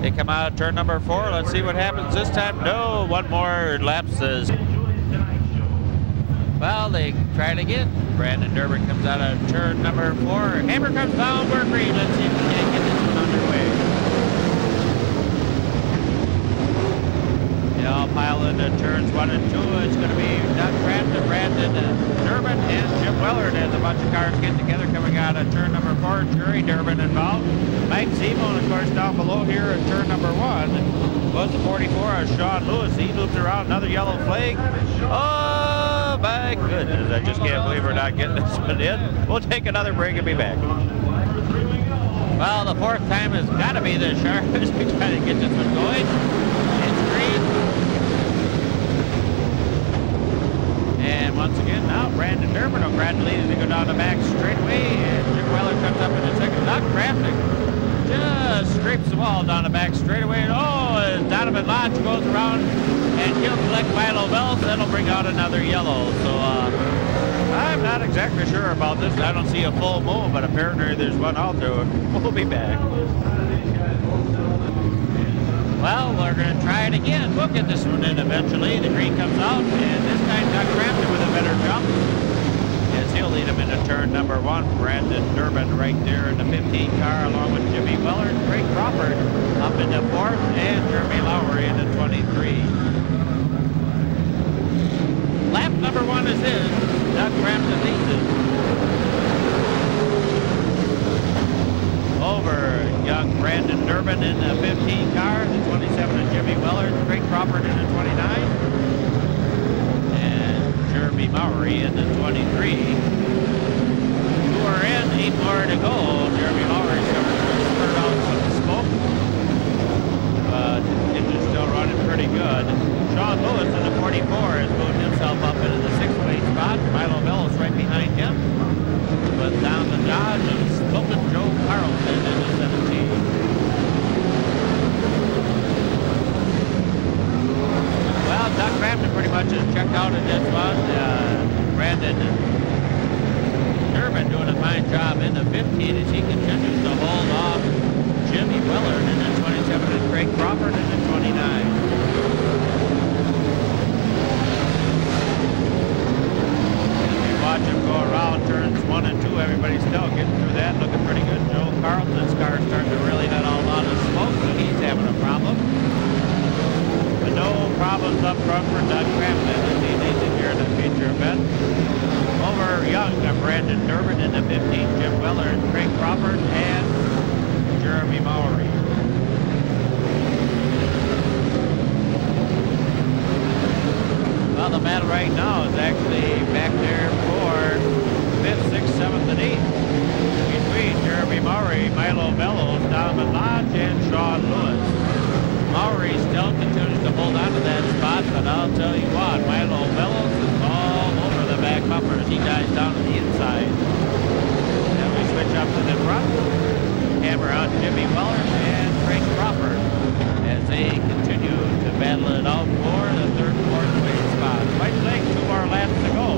They come out of turn number 4. Let's see what happens this time. No, one more lap says. Well, they try it again. Brandon Durbin comes out of turn number 4. Hammer comes down, we're green. Let's see if we can get this one underway. They all pile into turns 1 and 2. It's going to be Doug Crampton, Brandon Durbin, and Jim Willard as a bunch of cars get together coming out of turn number 4. Jerry Durbin involved. Mike Zemo, of course, down below here at turn number 1 was the 44 of Sean Lewis. He looped around, another yellow flag. Oh, my goodness. I just can't believe we're not getting this one in. We'll take another break and be back. Well, the fourth time has got to be the sharpest. We try to get this one going. It's green. And once again, now Brandon Durbin will grab the lead as they go down the back straightaway. And Jim Weller comes up in the second. Doug Crampton just scrapes the wall down the back straightaway. Oh, as Donovan Lodge goes around and he'll collect Milo Bells. That'll bring out another yellow. So, I'm not exactly sure about this. I don't see a full moon, but apparently there's one out there. We'll be back. Well, we're going to try it again. We'll get this one in eventually. The green comes out, and this time Doug Crampton with a better jump. As he'll lead him into turn number 1. Brandon Durbin right there in the 15 car, along with Jimmy Weller, Craig Crawford up in the 4th, and Jeremy Lowry in the 23. Lap number 1 is his. Doug Crampton leads it. Over young Brandon Durbin in the 15 car, the 27 is Jimmy Weller, Craig Crawford in the 29, and Jeremy Mowry in the 23. 2 are in, 8 more to go. Jeremy Mowry spurred out some smoke, but engine's still running pretty good. Sean Lewis in the 44 has moved himself up into the 6th place spot. Milo Bellows right behind him. But down the Dodge and Spoken Joe Carlson in the 17. Well, Doug Crampton pretty much is checked out in this one. Brandon Durbin doing a fine job in the 15 as he continues to hold off Jimmy Willard in the 27 and Craig Crawford in the 29. Watch him go around turns 1 and 2. Everybody's still getting through that, looking pretty good. Joe Carlton's car is starting to really let out a lot of smoke, so he's having a problem. But no problems up front for Doug Crampton as he leads it here in the feature event. Over young Brandon Durbin in the 15, Jim Weller, Craig Crawford, and Jeremy Mowry. Well, the medal right now is actually back there for 5th, 6th, 7th, and 8th. Between Jeremy Mowry, Milo Bellows, Donovan Lodge, and Sean Lewis. Mowry still continues to hold on to that spot, but I'll tell you what, Milo Bellows is all over the back bumper as he dives down to the inside. And we switch up to the front. Hammer out Jimmy Weller and Craig Crawford as they continue to battle it out for the 3rd, 4th place spot. White flag, 2 more laps to go.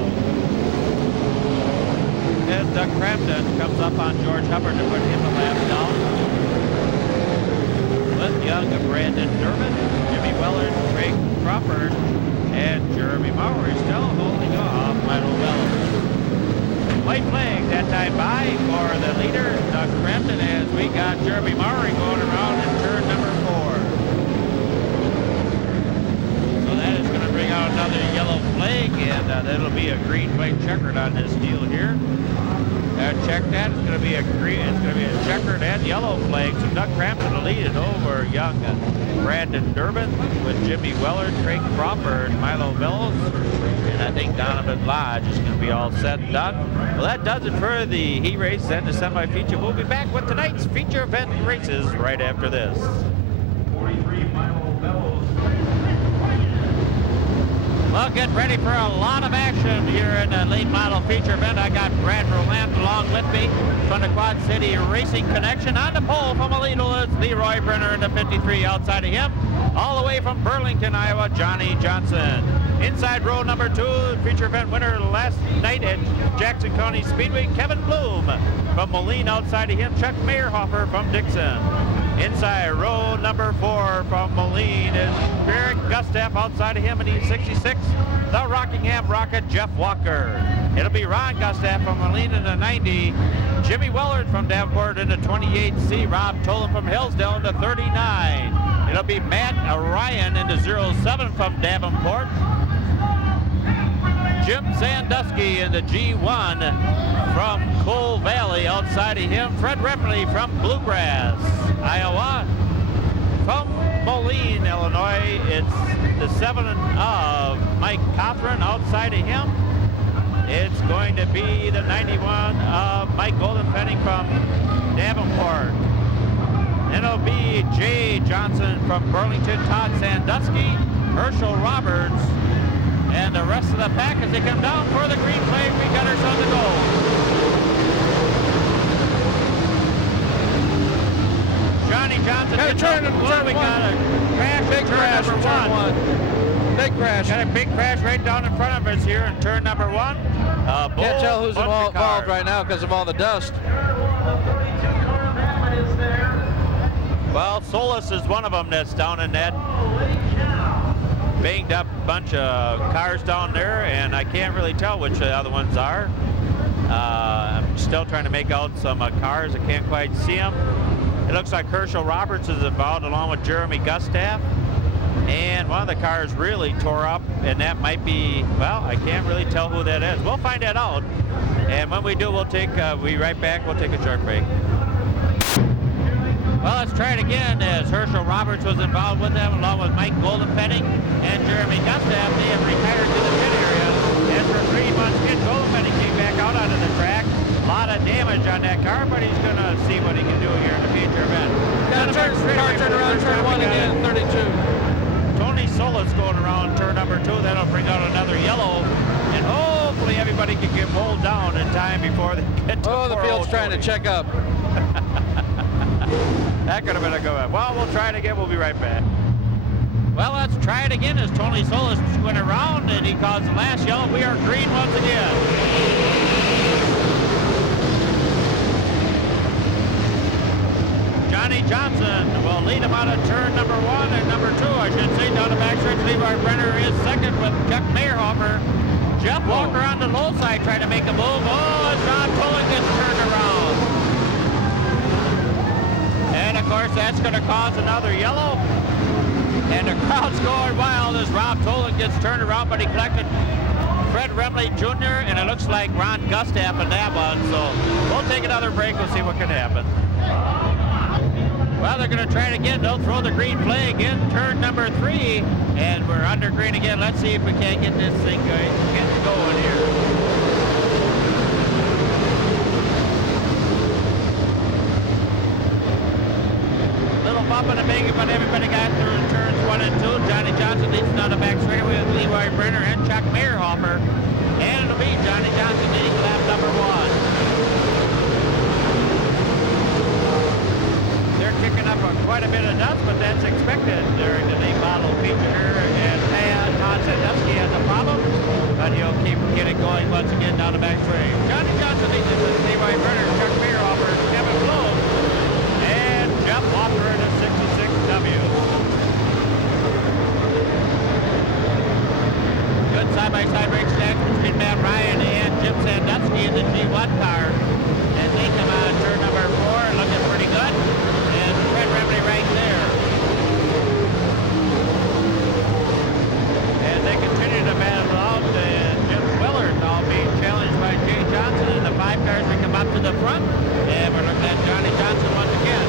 As Doug Crampton comes up on George Hubbard to put him a lap down. With young Brandon Durbin, Jimmy Weller, Craig Crawford, and Jeremy Mowry still holding off Milo Bellows. White flag that time by for the leader, Doug Crampton, as we got Jeremy Mowry going around in turn number 4. So that is going to bring out another yellow flag, and that'll be a green-white checkered on this deal here. Check that. It's going to be a green. It's going to be a checkered and yellow flag. So Doug Crampton will lead it over young Brandon Durbin with Jimmy Weller, Craig Crawford, Milo Bellows, and I think Donovan Lodge is going to be all set and done. Well, that does it for the heat race and the semi-feature. We'll be back with tonight's feature event races right after this. 43 Milo Bellows. Well, get ready for a lot of action here in the late model feature event. I got Brad Roland along with me from the Quad City Racing Connection. On the pole from Alito is Leroy Brenner in the 53 outside of him. All the way from Burlington, Iowa, Johnny Johnson. Inside row number 2, feature event winner last night at Jackson County Speedway, Kevin Bloom. From Moline outside of him, Chuck Meyerhofer from Dixon. Inside row number 4 from Moline is Eric Gustav outside of him in the 66. The Rockingham Rocket, Jeff Walker. It'll be Ron Gustav from Moline in the 90. Jimmy Willard from Davenport in the 28C. Rob Tolan from Hillsdale in the 39. It'll be Matt Ryan into 07 from Davenport. Jim Sandusky in the G1 from Coal Valley. Outside of him, Fred Remley from Bluegrass, Iowa. From Moline, Illinois, it's the 7 of Mike Cothran. Outside of him, it's going to be the 91 of Mike Goldenpenning from Davenport. Then it'll be Jay Johnson from Burlington, Todd Sandusky, Herschel Roberts, and the rest of the pack as they come down for the green flag. We got ourselves a goal. Johnny Johnson. Got a turn, we got a crash. Big crash in turn one. Big crash. Got a big crash right down in front of us here in turn number 1. Can't tell who's involved right now because of all the dust. Well, Solis is one of them that's down in that banged up bunch of cars down there, and I can't really tell which the other ones are. I'm still trying to make out some cars. I can't quite see them. It looks like Herschel Roberts is involved along with Jeremy Gustav. And one of the cars really tore up, and that might be, well, I can't really tell who that is. We'll find that out. And when we do, we'll be right back. We'll take a short break. Well, let's try it again as Herschel Roberts was involved with them along with Mike Goldenpenning and Jeremy Gustav. They have retired to the pit area. And for 3 months, Goldenpenning came back out onto the track. A lot of damage on that car, but he's going to see what he can do here in the future event. Got a car turn around turn 1 again, 32. Tony Solis going around turn number 2. That'll bring out another yellow. And hopefully everybody can get rolled down in time before they get to the field's trying to check up. That could have been a good one. Well, we'll try it again. We'll be right back. Well, let's try it again as Tony Solis went around and he caused the last yellow. We are green once again. Johnny Johnson will lead him out of turn number 1 and number 2, I should say. Down the backstretch, Levi Brenner is second with Chuck Meyerhofer. Jeff Walker on the low side trying to make a move. Oh, as Rob Tolan gets turned around. And of course, that's going to cause another yellow. And the crowd's going wild as Rob Tolan gets turned around, but he collected Fred Remley Jr. and it looks like Ron Gustav in that one. So we'll take another break. We'll see what can happen. Well, they're going to try it again. They'll throw the green flag in turn number 3, and we're under green again. Let's see if we can't get this thing going here. Little bump and a big, but everybody got through turns 1 and 2. Johnny Johnson leads down the back straightaway with Leroy Brenner and Chuck Meyerhofer. And it'll be Johnny Johnson leading lap number 1. They're kicking up quite a bit of dust, but that's expected during the late model feature here. And Todd Sandusky has a problem, but he'll keep getting going once again down the back straight. Johnny Johnson leads it with Leroy Brenner, Chuck Meyerhofer, Kevin Blow, and Jeff Walker in a 66W. Good side-by-side race stack between Matt Ryan and Jim Sandusky in the G1 car. And they come out of turn number 4, looking pretty good. And Fred Remley right there. And they continue to battle out, and Jim Willard now being challenged by Jay Johnson. And the 5 cars that come up to the front. And we're looking at Johnny Johnson once again.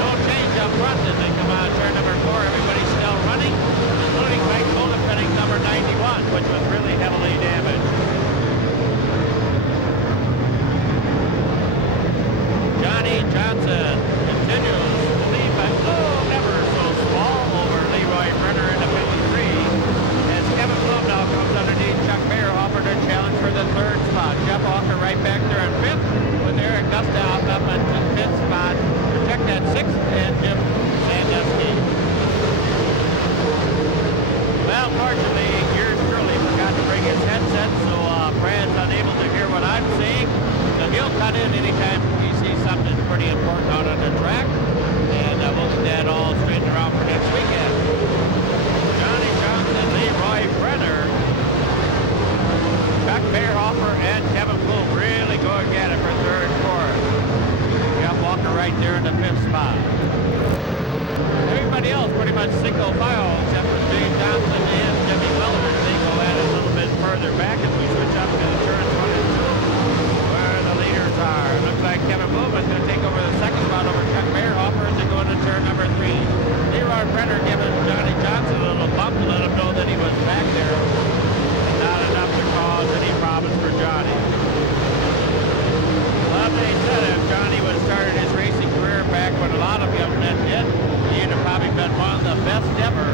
No change up front as they come out of turn number 4. Everybody's still running, including Mike Goldenpenning, number 91, which was really heavily damaged. Johnny Johnson continues to lead by ever so small over Leroy Brenner in the 53. As Kevin Blum now comes underneath Chuck Meyerhofer to challenge for the 3rd spot. Jeff Walker right back there in 5th with Eric Gustav up at the 5th spot. Protect that 6th and Jim Sandusky. Well, fortunately, yours truly forgot to bring his headset, so Brad's unable to hear what I'm saying. So he'll cut in anytime he sees something pretty important out on the track. And we'll get that all straightened around for next weekend. Johnny Johnson, Leroy Brenner, Chuck Meyerhofer, and Kevin Bloom really going at it for 3rd and 4th. Jeff Walker right there in the 5th spot. Everybody else pretty much further back as we switch up to the turns 1 and 2, where the leaders are. Looks like Kevin Bloom is going to take over the second spot over Chuck Mayerhofer as they go into turn number 3. Leroy Brenner giving Johnny Johnson a little bump to let him know that he was back there. Not enough to cause any problems for Johnny. They said if Johnny would have started his racing career back when a lot of young men did, he'd have probably been one of the best ever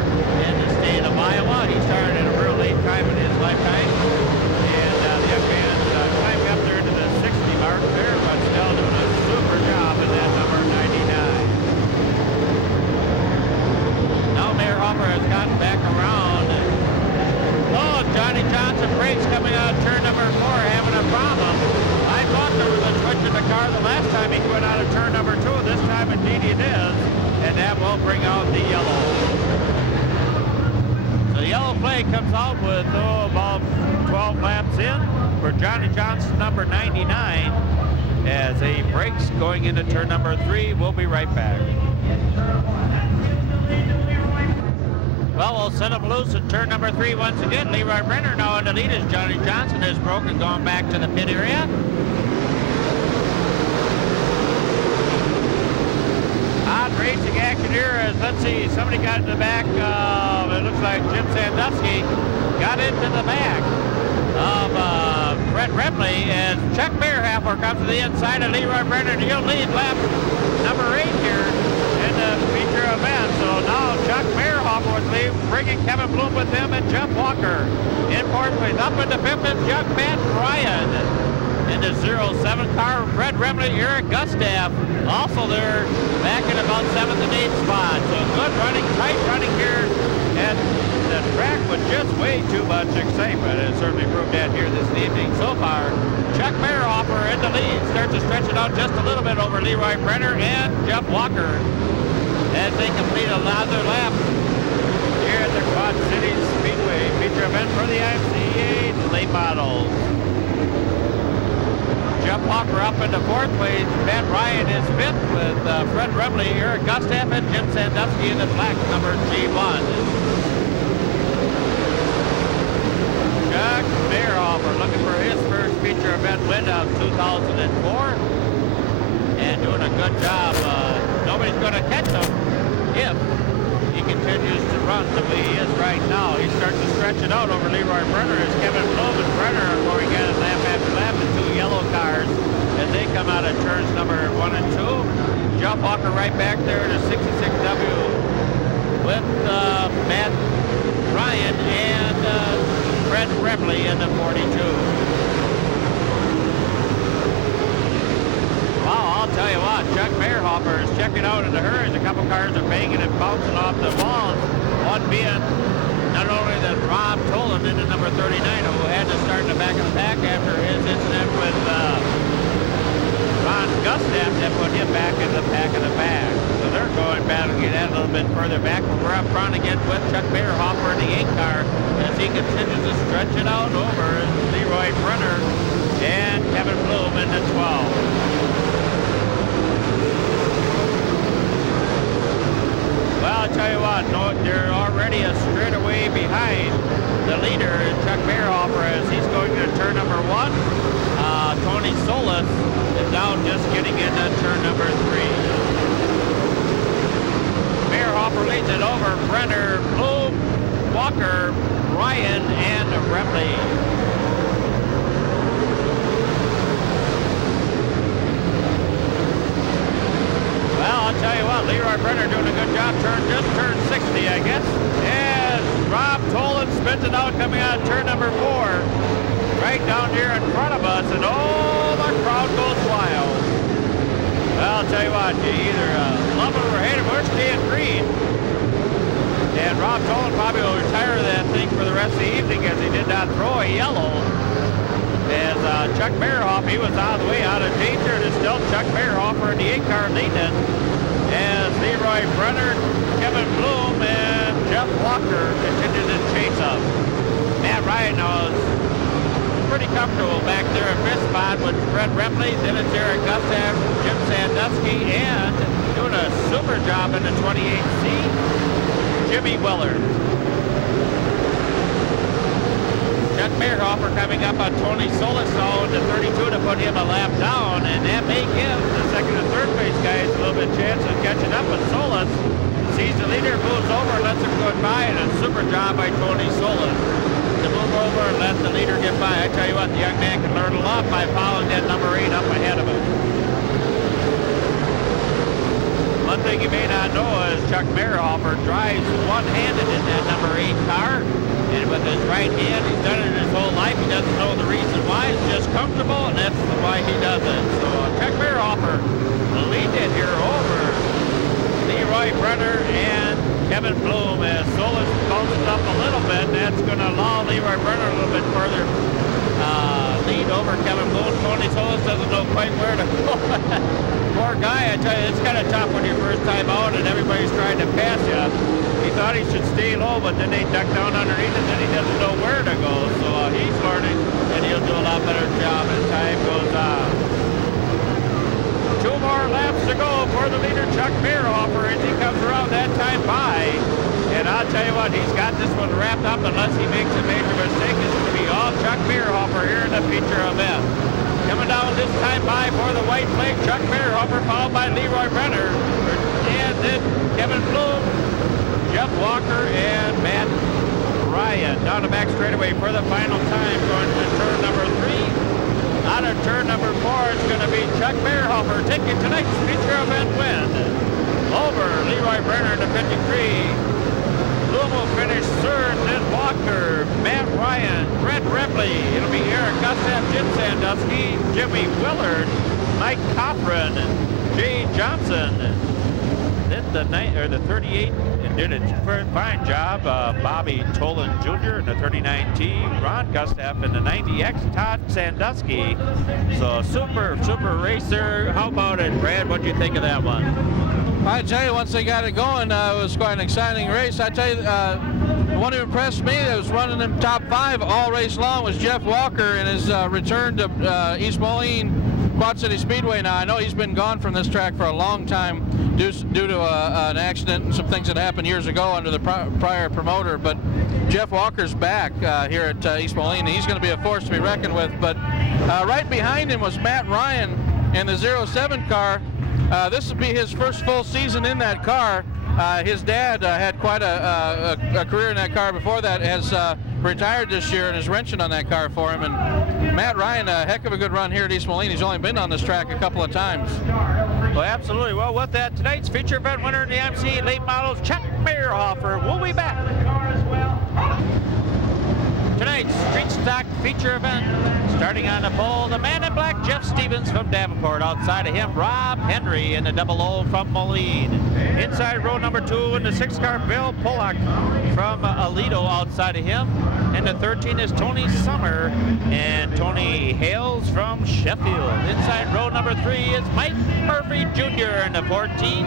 in the state of Iowa. He started at a real late time in his lifetime, and the young man climbed up there to the 60 mark there, but still doing a super job in that number 99. Now Mayor Hopper has gotten back around. Oh, Johnny Johnson brakes coming out of turn number 4, having a problem. I thought there was a switch in the car the last time he went out of turn number 2. This time indeed it is, and that will bring out the yellow. So the yellow flag comes out with about 12 laps in for Johnny Johnson, number 99, as he brakes going into turn number 3. We'll be right back. Well, we'll set him loose in turn number 3 once again. Leroy Brenner now in the lead as Johnny Johnson is broken, going back to the pit area. Odd racing action here as, let's see, somebody got in the back. It looks like Jim Sandusky got into the back of Fred Remley as Chuck Mayerhofer comes to the inside of Leroy Brenner. He'll lead lap number 8 here in the feature event. So now Chuck Mayerhofer was lead, bringing Kevin Bloom with him and Jeff Walker. In fourth place, up into fifth is Chuck Matt Ryan. In the 07 car, Fred Remley, Eric Gustav, also there back in about 7th and 8th spot. So good running, tight running here, and the track with just way too much excitement. It certainly proved that here this evening so far. Chuck Mayerhofer in the lead, starts to stretch it out just a little bit over Leroy Brenner and Jeff Walker as they complete another lap here at the Quad Cities Speedway feature event for the IMCA late models. Jeff Walker up into fourth place. Matt Ryan is fifth with Fred Remley, Eric Gustav, and Jim Sandusky in the black number G1. Chuck Mayerhofer looking for his first feature event win of 2004 and doing a good job. Nobody's going to catch him if he continues to run the way he is right now. He starts to stretch it out over Leroy Brenner as Kevin Bloom and Brenner are going at it lap after lap. The two yellow cars as they come out of turns number 1 and 2. Jeff Walker right back there in a 66W with Matt Ryan and Fred Remley in the 42. Wow, I'll tell you what, Chuck Mayerhofer is checking out in the hurries. A couple cars are banging and bouncing off the walls. One being not only that Rob Tolan in the number 39, who had to start in the back of the pack after his incident with Ron Gustav that put him back in the back of the pack. So they're going battling it out a little bit further back. But we're up front again with Chuck Mayerhofer in the 8 car as he continues to stretch it out over Leroy Brenner and Kevin Bloom in the 12. Well, I'll tell you what, they're already a straightaway behind the leader, Chuck Mayerhofer, as he's going to turn number 1. Tony Solis is now just getting into turn number 3. Mayerhofer leads it over Brenner, Bloom, Walker, Ryan, and Remley. Well, I'll tell you what, Leroy Brenner doing a good job. Just turned 60, I guess. And Rob Tolan spins it out coming out of turn number 4. Right down here in front of us, and oh, the crowd goes wild. Well, I'll tell you what, you either love it or hate it, we're staying green. And Rob Tolan probably will retire that thing for the rest of the evening as he did not throw a yellow. As Chuck Mayerhofer, he was out of the way, out of danger, and it's still Chuck Mayerhofer in the 8 car leading it. As Leroy Brenner, Kevin Bloom, and Jeff Walker continue to chase up. Matt Ryan now is pretty comfortable back there in fifth spot with Fred Remley. Then it's Eric Gustav, Jim Sandusky, and doing a super job in the 28C, Jimmy Willard. Chuck Meierhofer coming up on Tony Solis now into 32 to put him a lap down, and that may give the second and third place guys a little bit chance of catching up with Solis. Sees the leader, moves over, lets him go by, and a super job by Tony Solis to move over and let the leader get by. I tell you what, the young man can learn a lot by following that number 8 up ahead of him. One thing you may not know is Chuck Meierhofer drives one-handed in that number 8 car, and with his right hand, he's done it his whole life. He doesn't know the reason why. It's just comfortable, and that's why he does it. So Chuck Meierhofer leads it here over Leroy Brenner and Kevin Bloom as Solis bounces up a little bit. That's going to allow Leroy Brenner a little bit further lead over Kevin Bloom. Tony Solis doesn't know quite where to go. Poor guy, I tell you, it's kind of tough when you're first time out and everybody's trying to pass you. He thought he should stay low, but then they duck down underneath and then he doesn't know where to go. So he's learning, and he'll do a lot better job as time goes on. 2 more laps to go for the leader, Chuck Meierhofer, as he comes around that time by. And I'll tell you what, he's got this one wrapped up unless he makes a major mistake. It's going to be all Chuck Meierhofer here in the feature event. Coming down this time by for the white flag, Chuck Meierhofer, followed by Leroy Brenner. And then Kevin Bloom, Jeff Walker, and Matt Ryan. Down the back straightaway for the final time, going to turn number 3. Out of turn number 4, it's going to be Chuck Meierhofer taking tonight's feature event win over Leroy Brenner to 53. Bloom will finish third, then Walker, Matt Ryan, Brett Ripley. It'll be Eric Gustav, Jim Sandusky, Jimmy Willard, Mike Cochran, Jay Johnson. Then the 38 and did a fine job. Bobby Tolan Jr. in the 39T, Ron Gustav in the 90X, Todd Sandusky. So super racer. How about it, Brad? What do you think of that one? I tell you, once they got it going, it was quite an exciting race. I tell you, the one who impressed me that was running in top 5 all race long was Jeff Walker in his return to East Moline Quad City Speedway. Now, I know he's been gone from this track for a long time due to an accident and some things that happened years ago under the prior promoter, but Jeff Walker's back here at East Moline, and he's going to be a force to be reckoned with. But right behind him was Matt Ryan in the 07 car. This will be his first full season in that car. His dad had quite a career in that car before that, has retired this year and is wrenching on that car for him. And Matt Ryan, a heck of a good run here at East Moline. He's only been on this track a couple of times. Well, absolutely. Well, with that, tonight's feature event winner in the MC Late Models, Chuck Meierhofer. We'll be back. Tonight's street stock feature event, starting on the pole, the man in black, Jeff Stevens from Davenport. Outside of him, Rob Henry in the 00 from Moline. Inside row number 2 in the 6-car, Bill Pollock from Aledo. Outside of him, and the 13 is Tony Summer and Tony Hales from Sheffield. Inside row number 3 is Mike Murphy Jr. in the 14.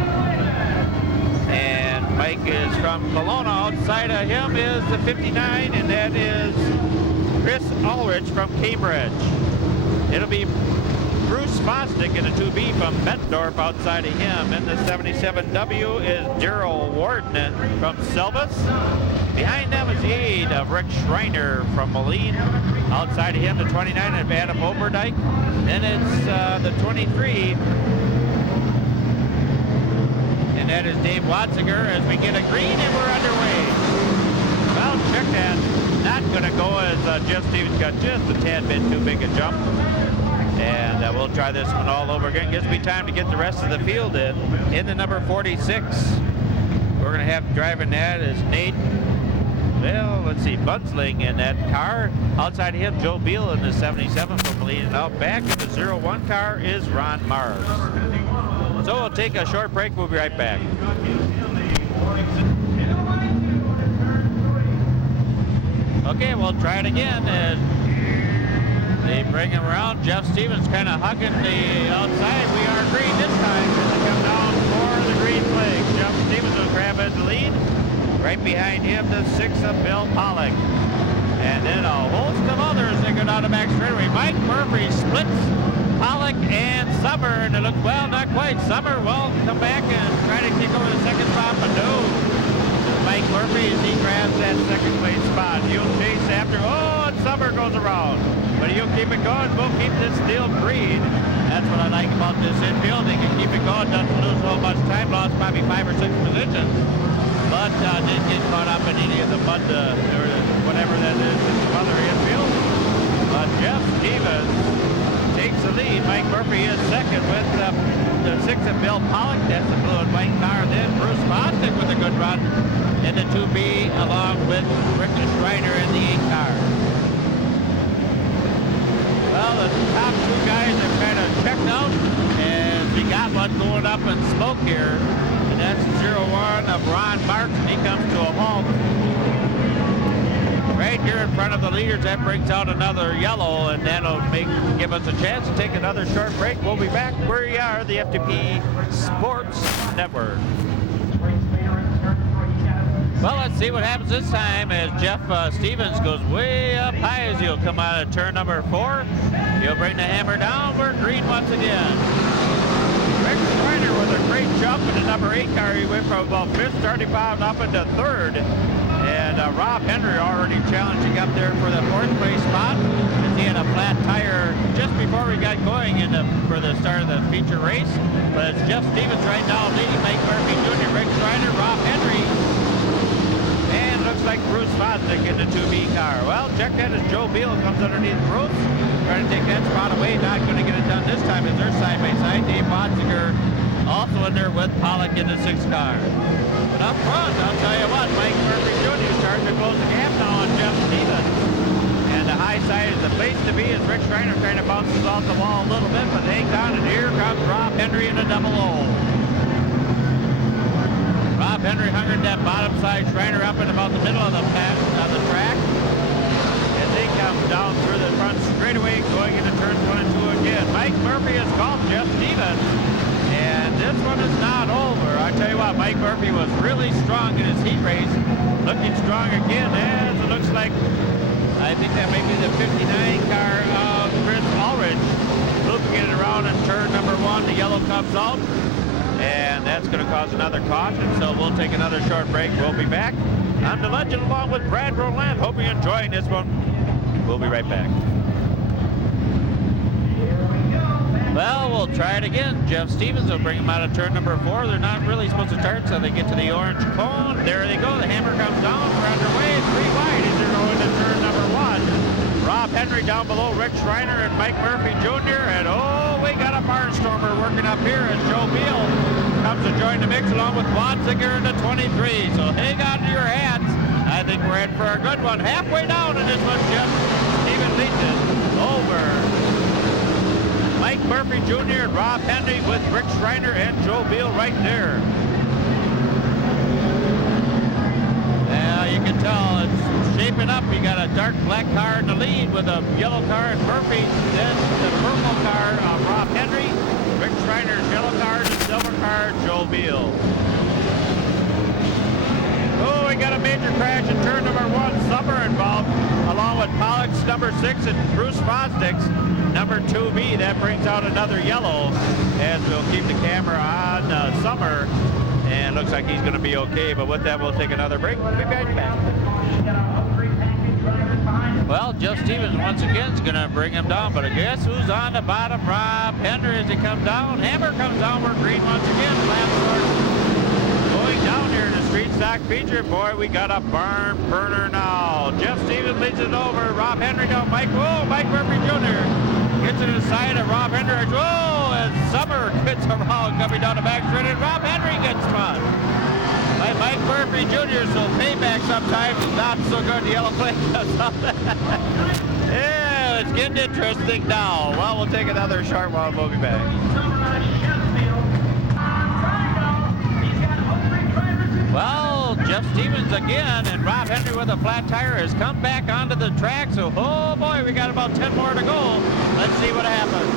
And Mike is from Kelowna. Outside of him is the 59, and that is Chris Ulrich from Cambridge. It'll be Bruce Fosdick in the 2B from Bettendorf. Outside of him in the 77W is Daryl Warden from Silvis. Behind them is the 8 of Rick Schreiner from Moline. Outside of him, the 29 of Adam Oberdyke. Then it's the 23. And that is Dave Watzinger as we get a green and we're underway. Well, check that. Not going to go as Jeff Stevens got just a tad bit too big a jump. And we'll try this one all over again. Gives me time to get the rest of the field in the number 46. We're going to have driving that is Nate, well, let's see, Bunsling in that car. Outside of him, Joe Beal in the 77 from Moline. And out back in the 01 car is Ron Mars. So we'll take a short break. We'll be right back. Okay, we'll try it again. And they bring him around. Jeff Stevens kind of hugging the outside. We are green this time. They come down for the green flag. Jeff Stevens will grab the lead. Right behind him, the 6 of Bill Pollock. And then a host of others that go down the back straightaway. Mike Murphy splits Pollock and Summer, and it looks, well, not quite. Summer will come back and try to take over the second spot, but no. Mike Murphy, as he grabs that second place spot. He'll chase after, oh, and Summer Summer goes around. But he'll keep it going. We'll keep this steel green. That's what I like about this infield. They can keep it going, doesn't lose so much time, lost probably 5 or 6 positions. But didn't get caught up in any of the mud or whatever that is in some other infield. But Jeff Stevens takes the lead. Mike Murphy is second with the 6 of Bill Pollock. That's the blue and white car. Then Bruce Bostic with a good run in the 2B along with Rick Schreiner in the 8 car. Well, the top 2 guys are kind of checked out, and we got one going up in smoke here, and that's 01 of Ron Marks, and he comes to a halt. Right here in front of the leaders, that brings out another yellow, and that'll give us a chance to take another short break. We'll be back where we are, the FTP Sports Network. Well, let's see what happens this time as Jeff Stevens goes way up high as he'll come out of turn number 4. He'll bring the hammer down. We're green once again. Rick Schreiner with a great jump in the number 8 car. He went from about 5th starting bound up into 3rd. And Rob Henry already challenging up there for the 4th place spot. As he had a flat tire just before we got going for the start of the feature race. But it's Jeff Stevens right now leading Mike Murphy Jr., Rick Schreiner, Rob Henry. And looks like Bruce Fosdick in the 2B car. Well, check that as Joe Beal comes underneath Bruce. Trying to take that spot away. Not going to get it done this time as they're side by side. Dave Bonsiger also in there with Pollock in the 6th car. But up front, I'll tell you what, Mike Murphy Jr. is starting to close the gap now on Jeff Stevens. And the high side is the place to be as Rick Schreiner kind of bounces off the wall a little bit, but they got it. Here comes Rob Henry in a double O. Rob Henry hungering that bottom side, Schreiner up in about the middle of the track. As they come down through the front straightaway, going into turns 1 and 2 again. Mike Murphy has called Jeff Stevens. And this one is not over. I tell you what, Mike Murphy was really strong in his heat race. Looking strong again as it looks like, I think that may be the 59 car of Chris Ulrich. Looping it around in turn number 1. The yellow comes out. And that's going to cause another caution. So we'll take another short break. We'll be back. I'm the Legend along with Brad Roland. Hope you're enjoying this one. We'll be right back. Well, we'll try it again. Jeff Stevens will bring him out of turn number 4. They're not really supposed to start, so they get to the orange cone. There they go. The hammer comes down. We're underway. 3 wide as they're going to turn number 1. Rob Henry down below Rick Schreiner and Mike Murphy Jr. And oh, we got a barnstormer working up here as Joe Beal comes to join the mix along with Bonsiger in the 23. So hang on to your hats. I think we're in for a good one. Halfway down in this one, Jeff Stevens leads it over Mike Murphy Jr. and Rob Henry with Rick Schreiner and Joe Beal right there. You can tell it's shaping up. You got a dark black car in the lead with a yellow car in Murphy. Then the purple car of Rob Henry. Rick Schreiner's yellow car, the silver car, Joe Beal. Oh, we got a major crash in turn number 1. Summer involved, along with Pollock's number 6 and Bruce Fosdick's number 2B. That brings out another yellow as we'll keep the camera on Summer. And looks like he's going to be okay. But with that, we'll take another break. We'll be right back. Well, Jeff Stevens once again is going to bring him down. But guess who's on the bottom? Rob Henry as he comes down. Hammer comes down. We're green once again. Going down here in the street stock feature. Boy, we got a barn burner now. Jeff Stevens leads it over. Rob Henry down. Mike Murphy Jr. gets to the side of Rob Henry. Whoa, as Summer gets around coming down the back straight, and Rob Henry gets spun by Mike Murphy Jr. So payback sometimes is not so good. The yellow flag does something. Yeah, it's getting interesting now. Well, we'll take another short while we'll be back. Well, Jeff Stevens again, and Rob Henry with a flat tire has come back onto the track. So, oh boy, we got about 10 more to go. Let's see what happens.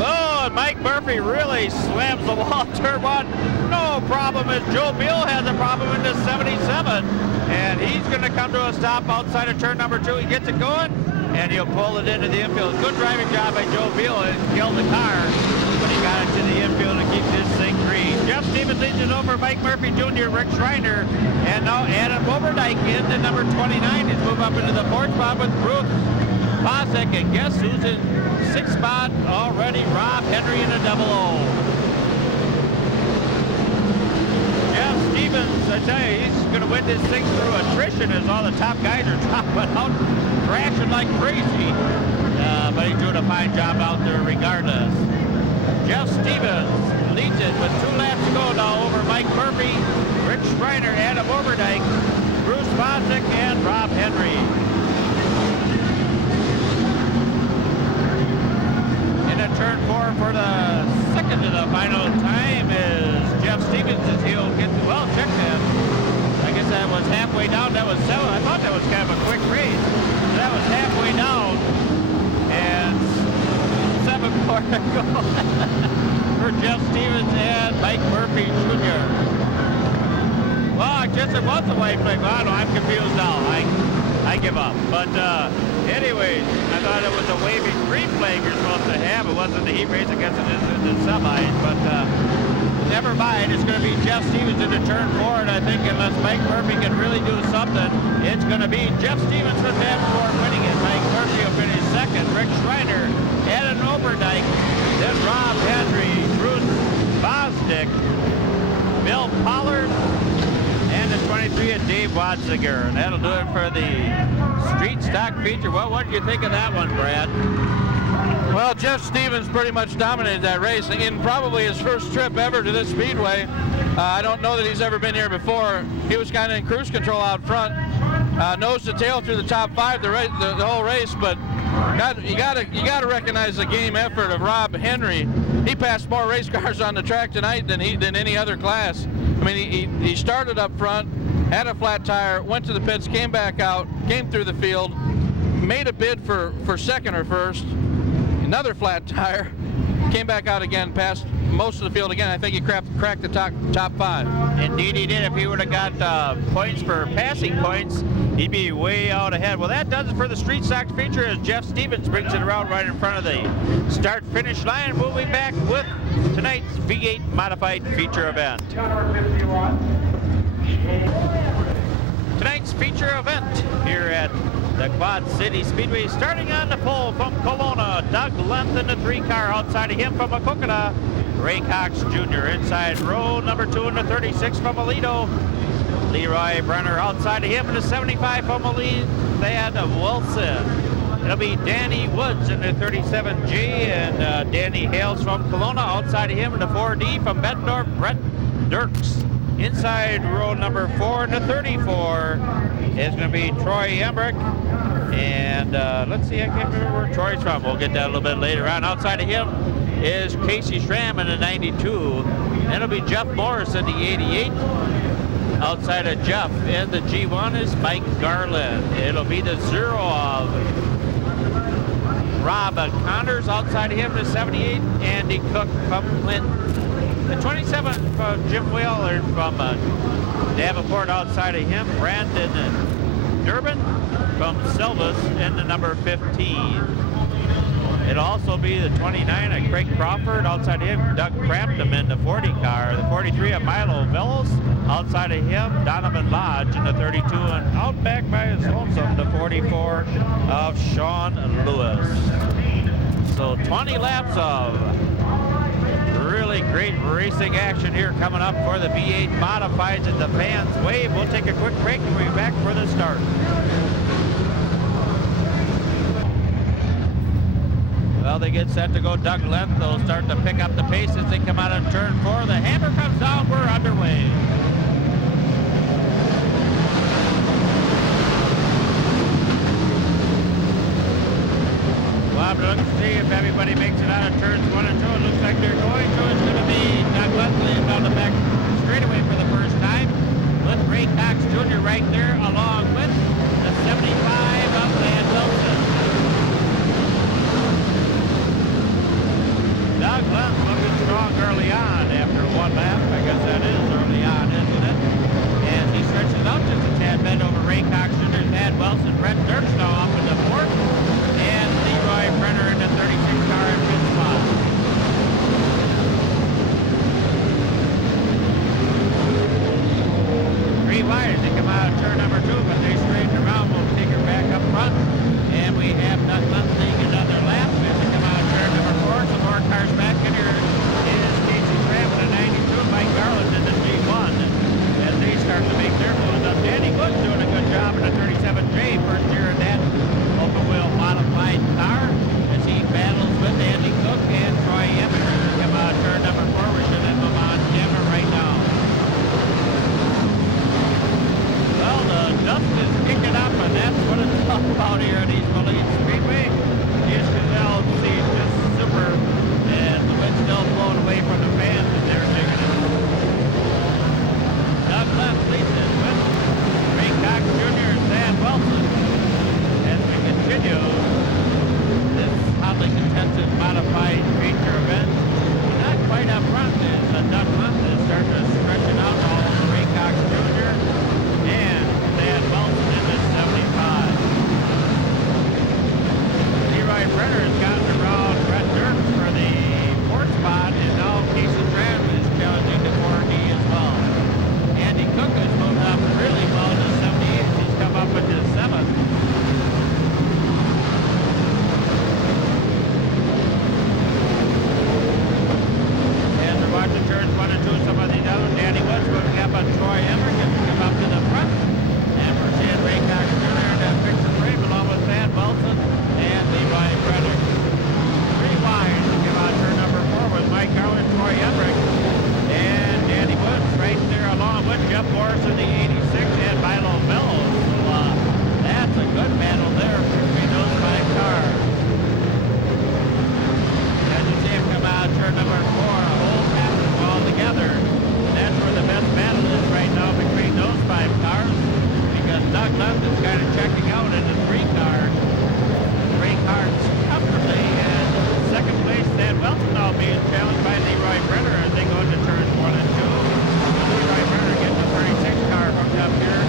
Oh, and Mike Murphy really slams the wall turn 1. No problem as Joe Beal has a problem in the 77. And he's going to come to a stop outside of turn number 2. He gets it going, and he'll pull it into the infield. Good driving job by Joe Beal and killed the car. But he got it to the infield to keep this thing Jeff Stevens leads it over Mike Murphy Jr., Rick Schreiner, and now Adam Overdyke into number 29. He's moved up into the 4th spot with Bruce Bosek, and guess who's in 6th spot already? Rob Henry in a double O. Jeff Stevens, I tell you, he's going to win this thing through attrition as all the top guys are dropping out, crashing like crazy. But he's doing a fine job out there regardless. Jeff Stevens leads it with 2 laps to go now over Mike Murphy, Rich Schreiner, Adam Overdyke, Bruce Bosnick, and Rob Henry. In turn 4 for the second to the final time is Jeff Stevens as he'll get, well, check that. I guess that was halfway down. That was 7. I thought that was kind of a quick race. That was halfway down. And 7 more to go for Jeff Stevens and Mike Murphy Jr. Well, I guess it was a white flag. Well, no, I'm confused now. I give up. But anyways, I thought it was a waving green flag you're supposed to have. It wasn't the heat race. I guess it is in the semis. But never mind. It's going to be Jeff Stevens into turn 4. And I think unless Mike Murphy can really do something, it's going to be Jeff Stevens from Davenport winning it. Mike Murphy will finish second. Rick Schreiner, Adam Overdyke, then Rob Henry, Bruce Bosnick, Bill Pollard, and the 23 of Dave Watzinger. And that'll do it for the street stock feature. Well, what did you think of that one, Brad? Well, Jeff Stevens pretty much dominated that race in probably his first trip ever to this speedway. I don't know that he's ever been here before. He was kind of in cruise control out front, nose to tail through the top 5 the whole race. But you gotta recognize the game effort of Rob Henry. He passed more race cars on the track tonight than any other class. I mean, he started up front, had a flat tire, went to the pits, came back out, came through the field, made a bid for second or first, another flat tire, came back out again, passed most of the field again. I think he cracked the top 5. Indeed he did. If he would have got points for passing points, he'd be way out ahead. Well, that does it for the street stock feature as Jeff Stevens brings it around right in front of the start-finish line. We'll be back with tonight's V8 modified feature event. Tonight's feature event here at the Quad City Speedway, starting on the pole from Kelowna, Doug Lenth in the 3-car. Outside of him from Akokana, Ray Cox Jr. Inside row number 2 in the 36 from Aledo, Leroy Brenner. Outside of him in the 75 from Moline, Thad Wilson. It'll be Danny Woods in the 37G, and Danny Hales from Kelowna. Outside of him in the 4D from Bettendorf, Brett Dirks. Inside row number 4 in the 34 is going to be Troy Embrick. And let's see, I can't remember where Troy's from. We'll get that a little bit later on. Outside of him is Casey Schramm in the 92. Then it'll be Jeff Morris in the 88. Outside of Jeff in the G1 is Mike Garland. It'll be the 0 of Rob Connors. Outside of him the 78, Andy Cook from Clinton. The 27 from Jim Wheeler from Davenport. Outside of him, Brandon Durbin from Silvis in the number 15. It'll also be the 29 of Craig Crawford. Outside of him, Doug Crampton in the 40 car. The 43 of Milo Velos. Outside of him, Donovan Lodge in the 32. And out back by his lonesome, the 44 of Sean Lewis. So 20 laps of really great racing action here coming up for the V8 Modifieds at the fans wave. We'll take a quick break and we'll be back for the start. Well, they get set to go. Doug Lenth, they'll start to pick up the pace as they come out of turn 4. The hammer comes down. We're underway. Well, I'm looking to see if everybody makes it out of turns 1 and 2. It looks like they're going to. It's going to be Doug Leslie down the back straightaway for the first time, with Ray Cox Jr. right there, along with the 75 of Van Wilson. Doug Lenth looking strong early on after 1 lap. I guess that is early on, isn't it? As he stretches out just a tad bit over Ray Cox Jr., Thad Wilson, Brett Dirks now up in the 4th, and Leroy Brenner in the 36 car in 5th spot. out here at East Moline Speedway. You can now see just super, and the wind's still blowing away from the fans as they're digging it. Doug Lent leads it with Ray Cox Jr. and Dan Wilson as we continue this hotly contested modified feature event. Not quite up front is Doug Lent is starting to stretch it out all over Ray Cox Jr. and Dan Wilson in the 75. Leroy Brenner has gotten around Brett Dirks for the fourth spot, and now Casey Tran is challenging the 4D as well. Andy Cook has moved up really well to 78. He's come up into 7th. As we're watching turns 1 and 2, some of these others, Danny Woods moving up on Troy Emmerich has come up to the front. And we're seeing Ray Cox Jr. in that picture frame along with Thad Wilson and Leroy Brenner. 3 wide to give out turn number 4 with Mike Garland, Troy Emmerich, and Danny Woods right there along with Jeff Morris in the 86 and Milo Bellows. So that's a good battle there between those 5 cars. As you see him come out turn number 4, a whole pattern all together. And that's where the best battle is right now between those 5 cars, because Doug Lent is kind of checking out in the 3 cars comfortably. And second place, Thad Wilson now being challenged by Leroy Brenner as they go into turns 1 and 2. Leroy Brenner getting the 36 car hooked up here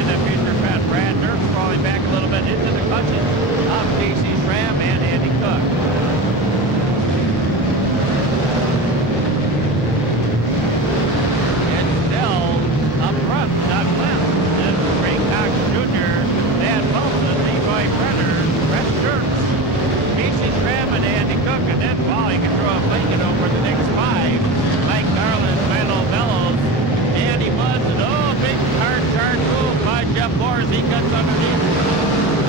in the feature pet. Brad Dirks falling back a little bit into the clutches of Casey Tram and Andy Cook. And still up front, Doug Lent, then Ray Cox Jr., Dan Wilson, Leroy Brenner, Brett Dirks, Casey Tram and Andy Cook, and then he can throw a blanket over the next 5. Mike Garland, Milo Bellows, Andy Woods, and big hard charge move by Jeff Morris. He cuts underneath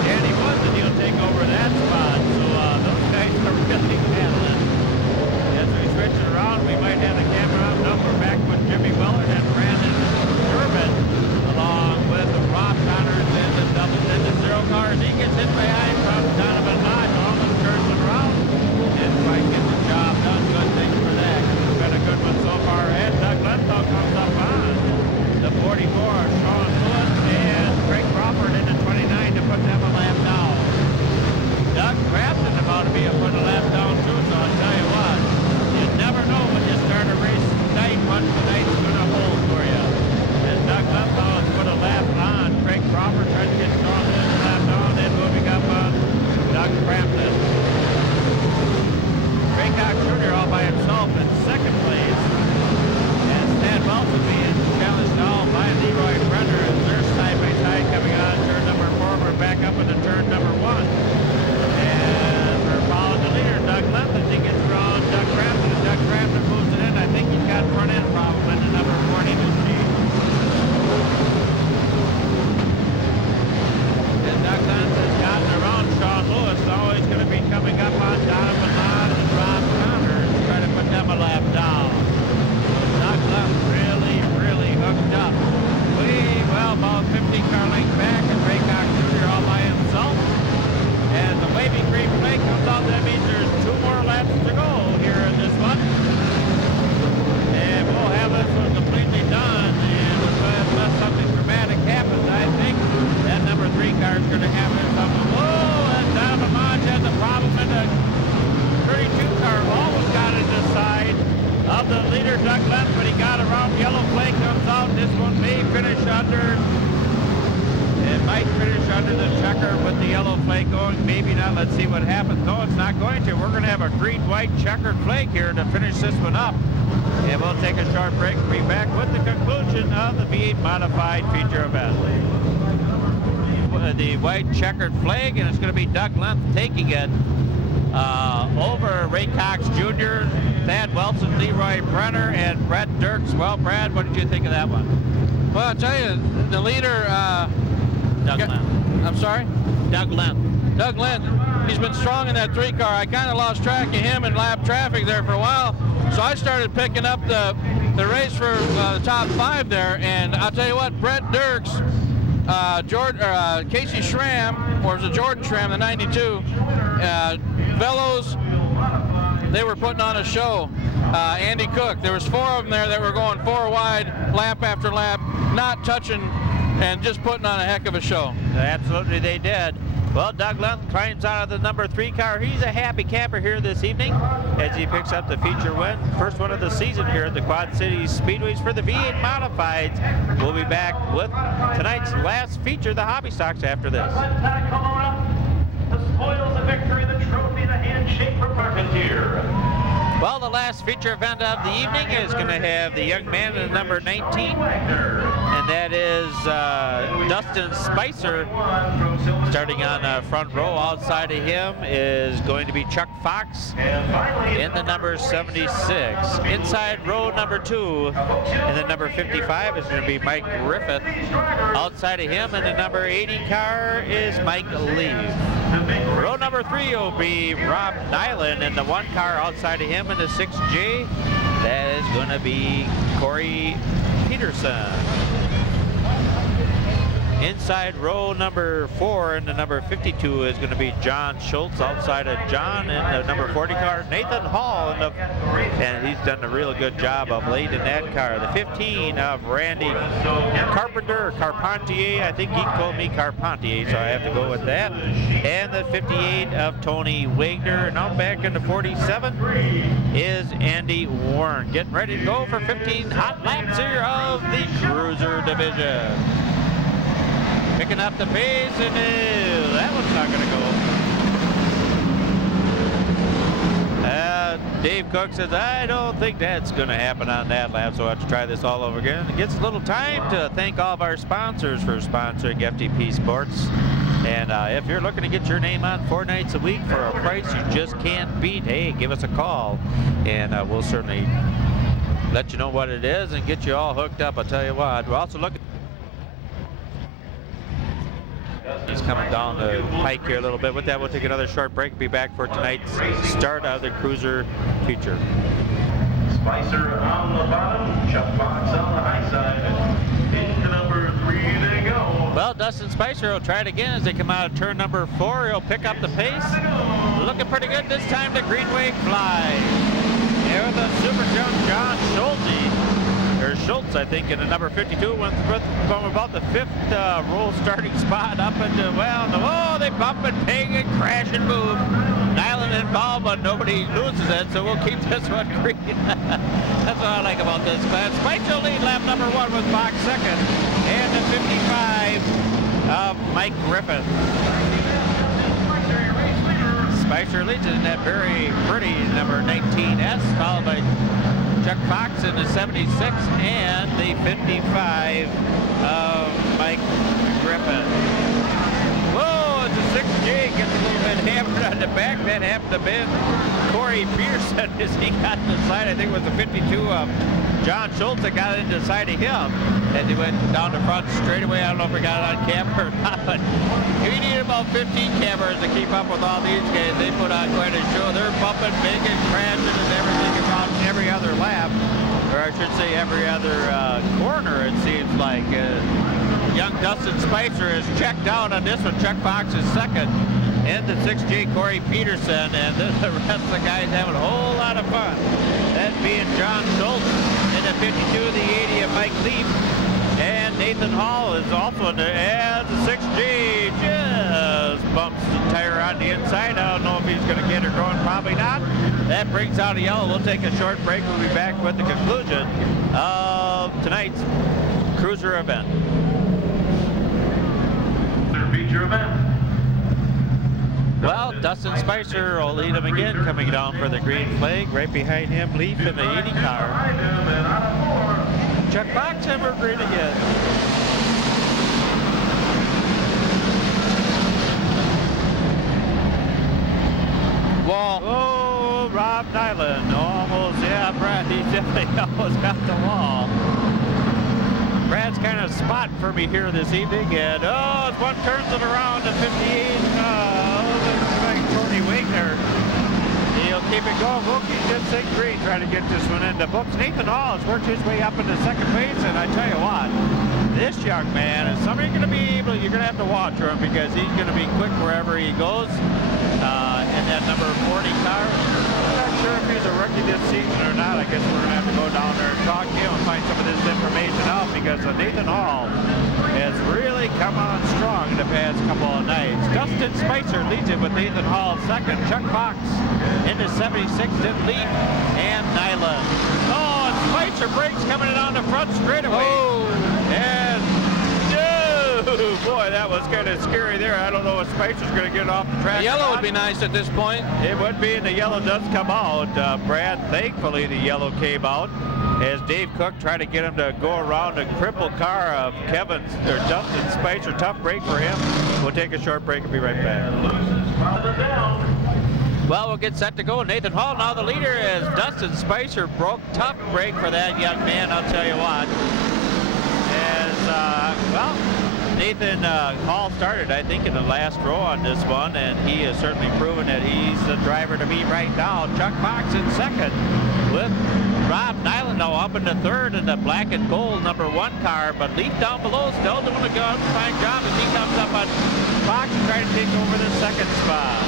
Andy Woods, and he'll take over that spot. So those guys are really battling. As we switch it around, we might have the camera up. No, we're back with Jimmy Willard and Brandon Durbin, along with Rob Connors and the 0 cars. He gets hit behind from Donovan Lodge, almost turns it around, and Mike gets the job done. Good things for that. We've got a good one so far ahead. Doug Lenthal comes up on the 44, Sean Lewis and Craig Crawford in the 29 to put them a lap down. Doug Crafton about to be a foot a lap down too, so I'll tell you what, you never know when you start a race tonight what tonight's going to hold for you. And Doug Lenthal has put a lap on Craig Crawford, trying to get Sean Lewis a lap down, then moving up on Doug Crafton. Ray Cox Jr. all by himself in second place. And Thad Wilson being challenged all by Leroy Brenner as they're side by side coming on turn number 4. We're back up into turn number 1. And we're following the leader, Doug Lent, as he gets around Doug Crafton, and Doug Crafton moves it in. I think he's got front end problem in the number 40 machine. And Doug Lent has gotten around Sean Lewis, always going to be coming up on Donovan Lodge and Rob Connors, trying to put them a lap down. Doug Lent really hooked up. About 50 car lengths back, and Ray Cox Jr. all by himself. As the waving green flag comes out, that means there's 2 more laps to go here in this one. And we'll have this one completely done. And unless something dramatic happens, I think that number 3 car is going to have something. Whoa, and Donovan Lodge has a problem in the 32 car. Almost got it to the side of the leader, Doug Lent, but he got around. Yellow flag comes out. This one may finish under. It might finish under the checker with the yellow flag going. Maybe not. Let's see what happens. No, it's not going to. We're going to have a green-white checkered flag here to finish this one up. And we'll take a short break and be back with the conclusion of the V8 modified feature event. The white checkered flag, and it's going to be Doug Lent taking it over Ray Cox Jr., Thad Wilson, Leroy Brenner, and Brett Dirks. Well, Brad, what did you think of that one? Well, I'll tell you, the leader... Doug Lent. I'm sorry? Doug Lent. Doug Lent. He's been strong in that 3 car. I kind of lost track of him in lap traffic there for a while, so I started picking up the race for the top 5 there, and I'll tell you what, Brett Dirks Casey Schramm, or was it Jordan Schramm, the 92, Velos, they were putting on a show. Andy Cook, there was 4 of them there that were going 4 wide, lap after lap, not touching and just putting on a heck of a show. Absolutely they did. Well, Doug Lund climbs out of the number 3 car. He's a happy camper here this evening as he picks up the feature win. First one of the season here at the Quad Cities Speedways for the V8 Modifieds. We'll be back with tonight's last feature, the Hobby Stocks, after this. The spoils of victory, the trophy, the handshake for Parpentier. Well, the last feature event of the evening is going to have the young man in the number 19, and that is Dustin Spicer. Starting on front row, outside of him is going to be Chuck Fox in the number 76. Inside row number 2 in the number 55 is going to be Mike Griffith. Outside of him in the number 80 car is Mike Lee. Row number 3 will be Rob Nyland, and the 1 car outside of him in the 6J, that is going to be Corey Peterson. Inside row number 4 in the number 52 is going to be John Schultz. Outside of John in the number 40 car, Nathan Hall, and he's done a real good job of late in that car. The 15 of Randy Carpenter, or Carpentier, I think he told me Carpentier, so I have to go with that. And the 58 of Tony Wagner. Now back in the 47 is Andy Warren. Getting ready to go for 15 hot laps here of the Cruiser Division. Picking up the pace, and that one's not going to go. Dave Cook says, I don't think that's going to happen on that lap, so I have to try this all over again. It gets a little time to thank all of our sponsors for sponsoring FTP Sports. And if you're looking to get your name on 4 nights a week for a price you just can't beat, hey, give us a call, and we'll certainly let you know what it is and get you all hooked up. I'll tell you what, we're also looking. He's coming down the pike here a little bit. With that, we'll take another short break. Be back for tonight's start of the Cruiser feature. Spicer on the bottom, Chuck Fox on the high side. Into number 3 they go. Well, Dustin Spicer will try it again as they come out of turn number 4. He'll pick up the pace. Looking pretty good this time. The Greenway flies. Here with the super jump, John Schulte. There's Schultz, I think, in the number 52, went from about the 5th row starting spot up into, well, oh, they bump and ping and crash and move. Nyland involved, but nobody loses it, so we'll keep this one green. That's what I like about this class. Spicer lead lap number 1 with Fox second, and the 55 of Mike Griffith. Spicer leads in that very pretty number 19S, followed by Chuck Fox in the 76 and the 55 of Mike Griffin. Whoa, the 6J gets a little bit hammered on the back. That happened to Ben Corey Peterson as he got in the side. I think it was the 52 of John Schultz that got into the side of him as he went down the front straightaway. I don't know if he got it on camera or not, but you need about 15 cameras to keep up with all these guys. They put on quite a show. They're bumping big and crashing and everything about every other lap, or I should say every other corner, it seems like. Young Dustin Spicer is checked out on this one. Chuck Fox is second. And the 6J Corey Peterson, and the rest of the guys having a whole lot of fun. That being John Schultz in the 52, the 80 of Mike Leaf, and Nathan Hall is also in there, and the 6G just bumps the tire on the inside. I don't know if he's going to get her going, probably not. That brings out a yellow. We'll take a short break. We'll be back with the conclusion of tonight's Cruiser event. Feature event. Well, Dustin Spicer will lead him again, coming down for the green flag. Right behind him, Leaf in the 80 car. Chuck Fox, green again. Wall. Oh, Rob Nyland, almost, yeah, Brad, he definitely almost got the wall. Brad's kind of spot for me here this evening, and as one turns it around to 58, Tony Wagner. He'll keep it going. Wilkie just think green trying to get this one in the books. Nathan Hall has worked his way up into second base, and I tell you what, this young man is somebody you're going to have to watch for him because he's going to be quick wherever he goes. And that number 40 car, I'm not sure if he's a rookie this season or not. I guess we're going to have to go down there and talk to him and find some of this information out because Nathan Hall has really come on strong in the past couple of nights. Dustin Spicer leads it with Nathan Hall second. Chuck Fox into 76th, then Leaf and Nyland. Oh, and Spicer breaks coming in on the front straightaway. Oh. And boy, that was kind of scary there. I don't know if Spicer's going to get off the track. The yellow would be nice at this point. It would be, and the yellow does come out. Brad, thankfully the yellow came out as Dave Cook tried to get him to go around the crippled car of Dustin Spicer. Tough break for him. We'll take a short break and be right back. Well, we'll get set to go. Nathan Hall now the leader as Dustin Spicer broke. Tough break for that young man, I'll tell you what. Nathan Hall started, I think, in the last row on this one, and he has certainly proven that he's the driver to beat right now. Chuck Fox in second with Rob Nyland now up in the third in the black and gold number 1 car, but Leaf down below still doing a good fine job as he comes up on Fox and trying to take over the second spot.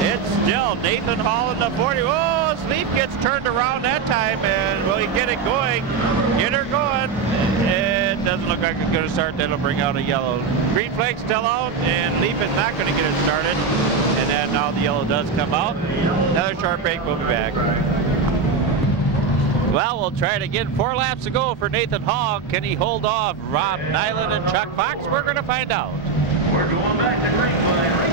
It's still Nathan Hall in the 40. Oh, Leaf gets turned around that time, and will he get it going? Get her going. It doesn't look like it's going to start. That'll bring out a yellow. Green flag still out, and Leaf is not going to get it started. And then now the yellow does come out. Another short break. We'll be back. Well, we'll try it again. 4 laps to go for Nathan Hall. Can he hold off Rob Nyland and Chuck Fox? We're going to find out. We're going back to green flag.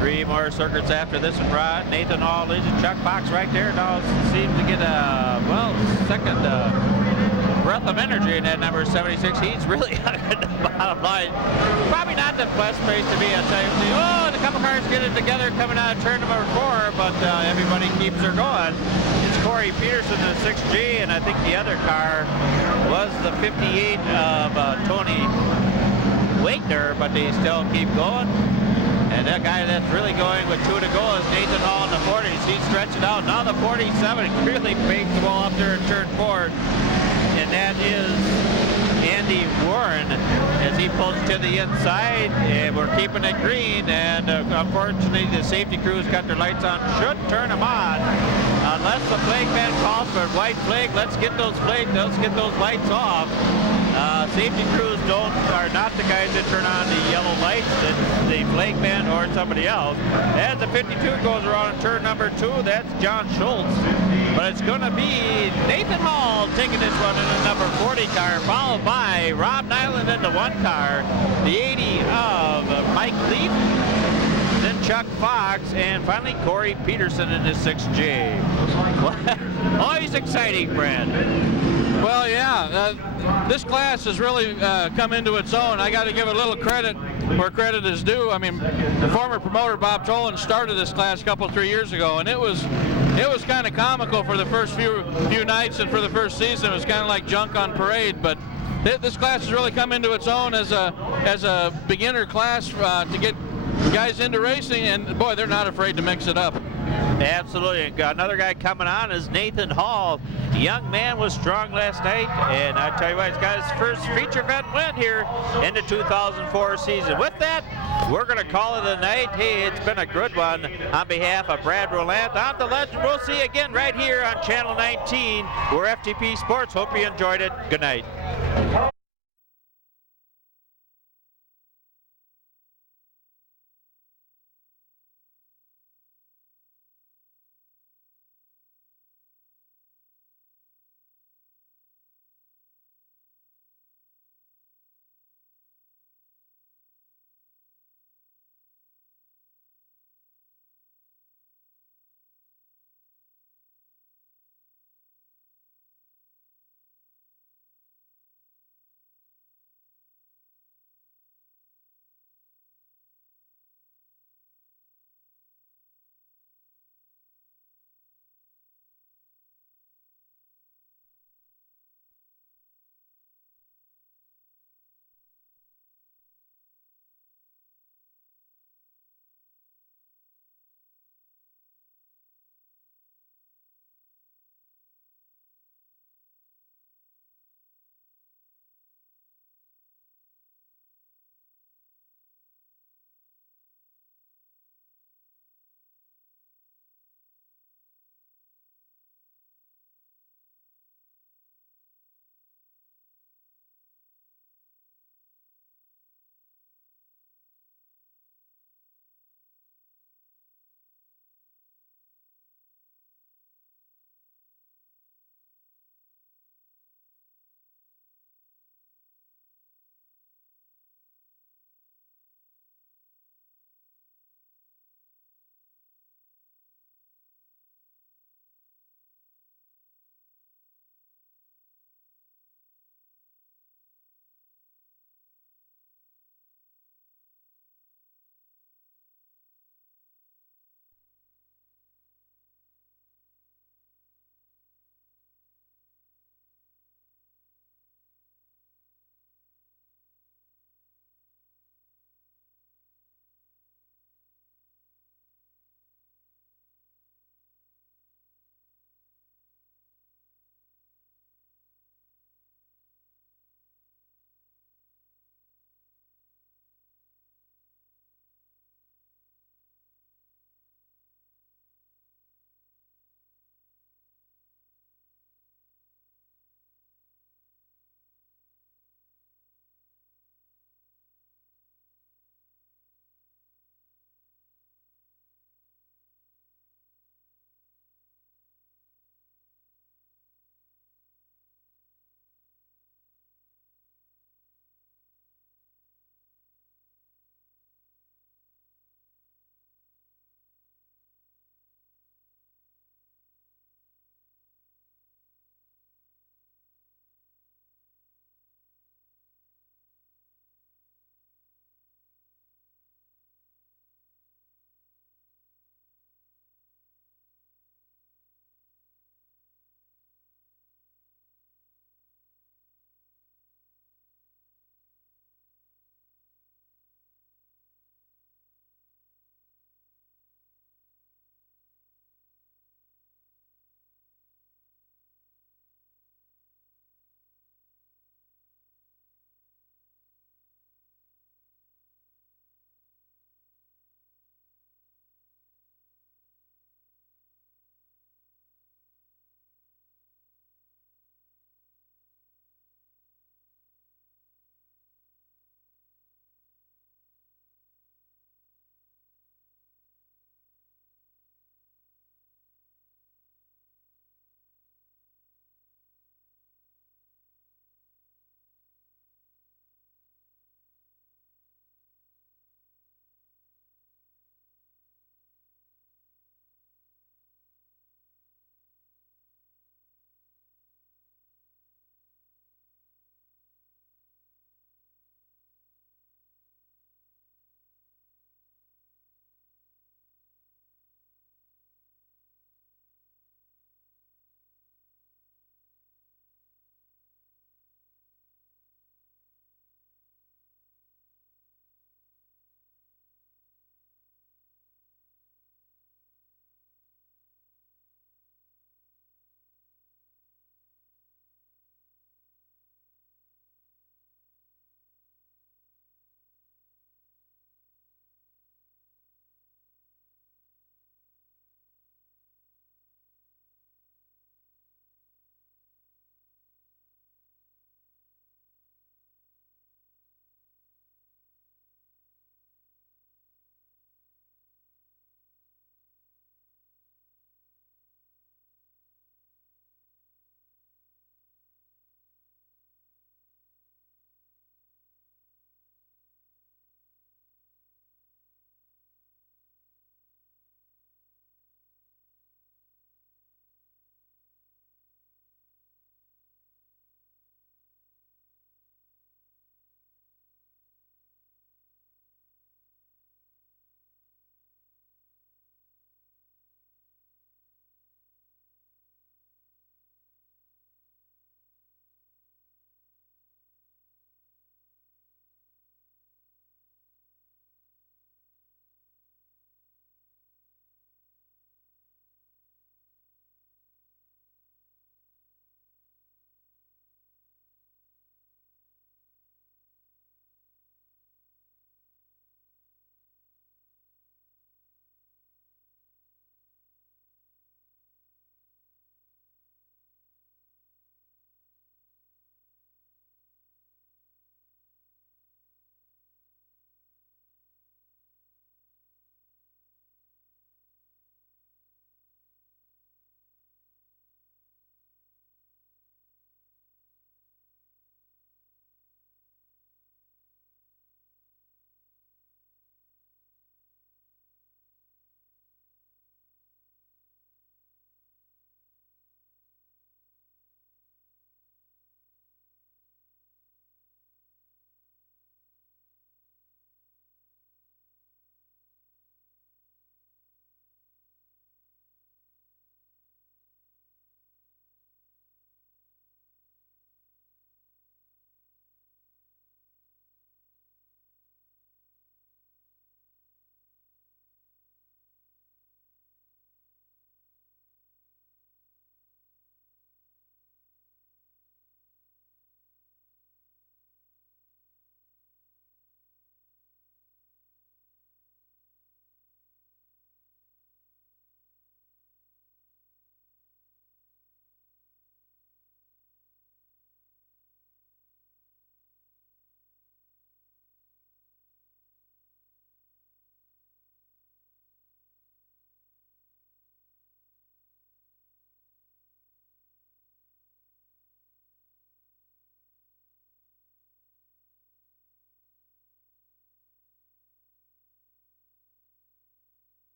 3 more circuits after this one, Rod. Nathan Hall leads it. Chuck Fox right there now seems to get a, second breath of energy in that number 76. He's really on the bottom line. Probably not the best place to be, I'll tell you. Oh, and a couple cars get it together coming out of turn number 4, but everybody keeps her going. It's Corey Peterson in the 6G, and I think the other car was the 58 of Tony Wagner, but they still keep going. And that guy that's really going with 2 to go is Nathan Hall in the 40s. He's stretching out. Now the 47 really bakes the ball up there in turn 4. And that is Andy Warren as he pulls to the inside. And we're keeping it green. And unfortunately, the safety crew's got their lights on. Should turn them on. Unless the flag man calls for a white flag, let's get those lights off. Safety crews are not the guys that turn on the yellow lights. It's the flag man or somebody else. As the 52 goes around in turn number 2, that's John Schultz. But it's going to be Nathan Hall taking this one in the number 40 car, followed by Rob Nyland in the 1 car, the 80 of Mike Leaf, then Chuck Fox, and finally Corey Peterson in the 6J. Always exciting, Brad. Well, yeah, this class has really come into its own. I got to give a little credit where credit is due. I mean, the former promoter Bob Tolan started this class 3 years ago, and it was kind of comical for the first few nights and for the first season. It was kind of like junk on parade, but this class has really come into its own as a beginner class to get guys into racing, and boy, they're not afraid to mix it up. Absolutely. And another guy coming on is Nathan Hall. Young man was strong last night, and I tell you what, he's got his first feature event win here in the 2004 season. With that, we're going to call it a night. Hey, it's been a good one. On behalf of Brad Roland, I'm the Legend. We'll see you again right here on Channel 19. We're FTP Sports. Hope you enjoyed it. Good night.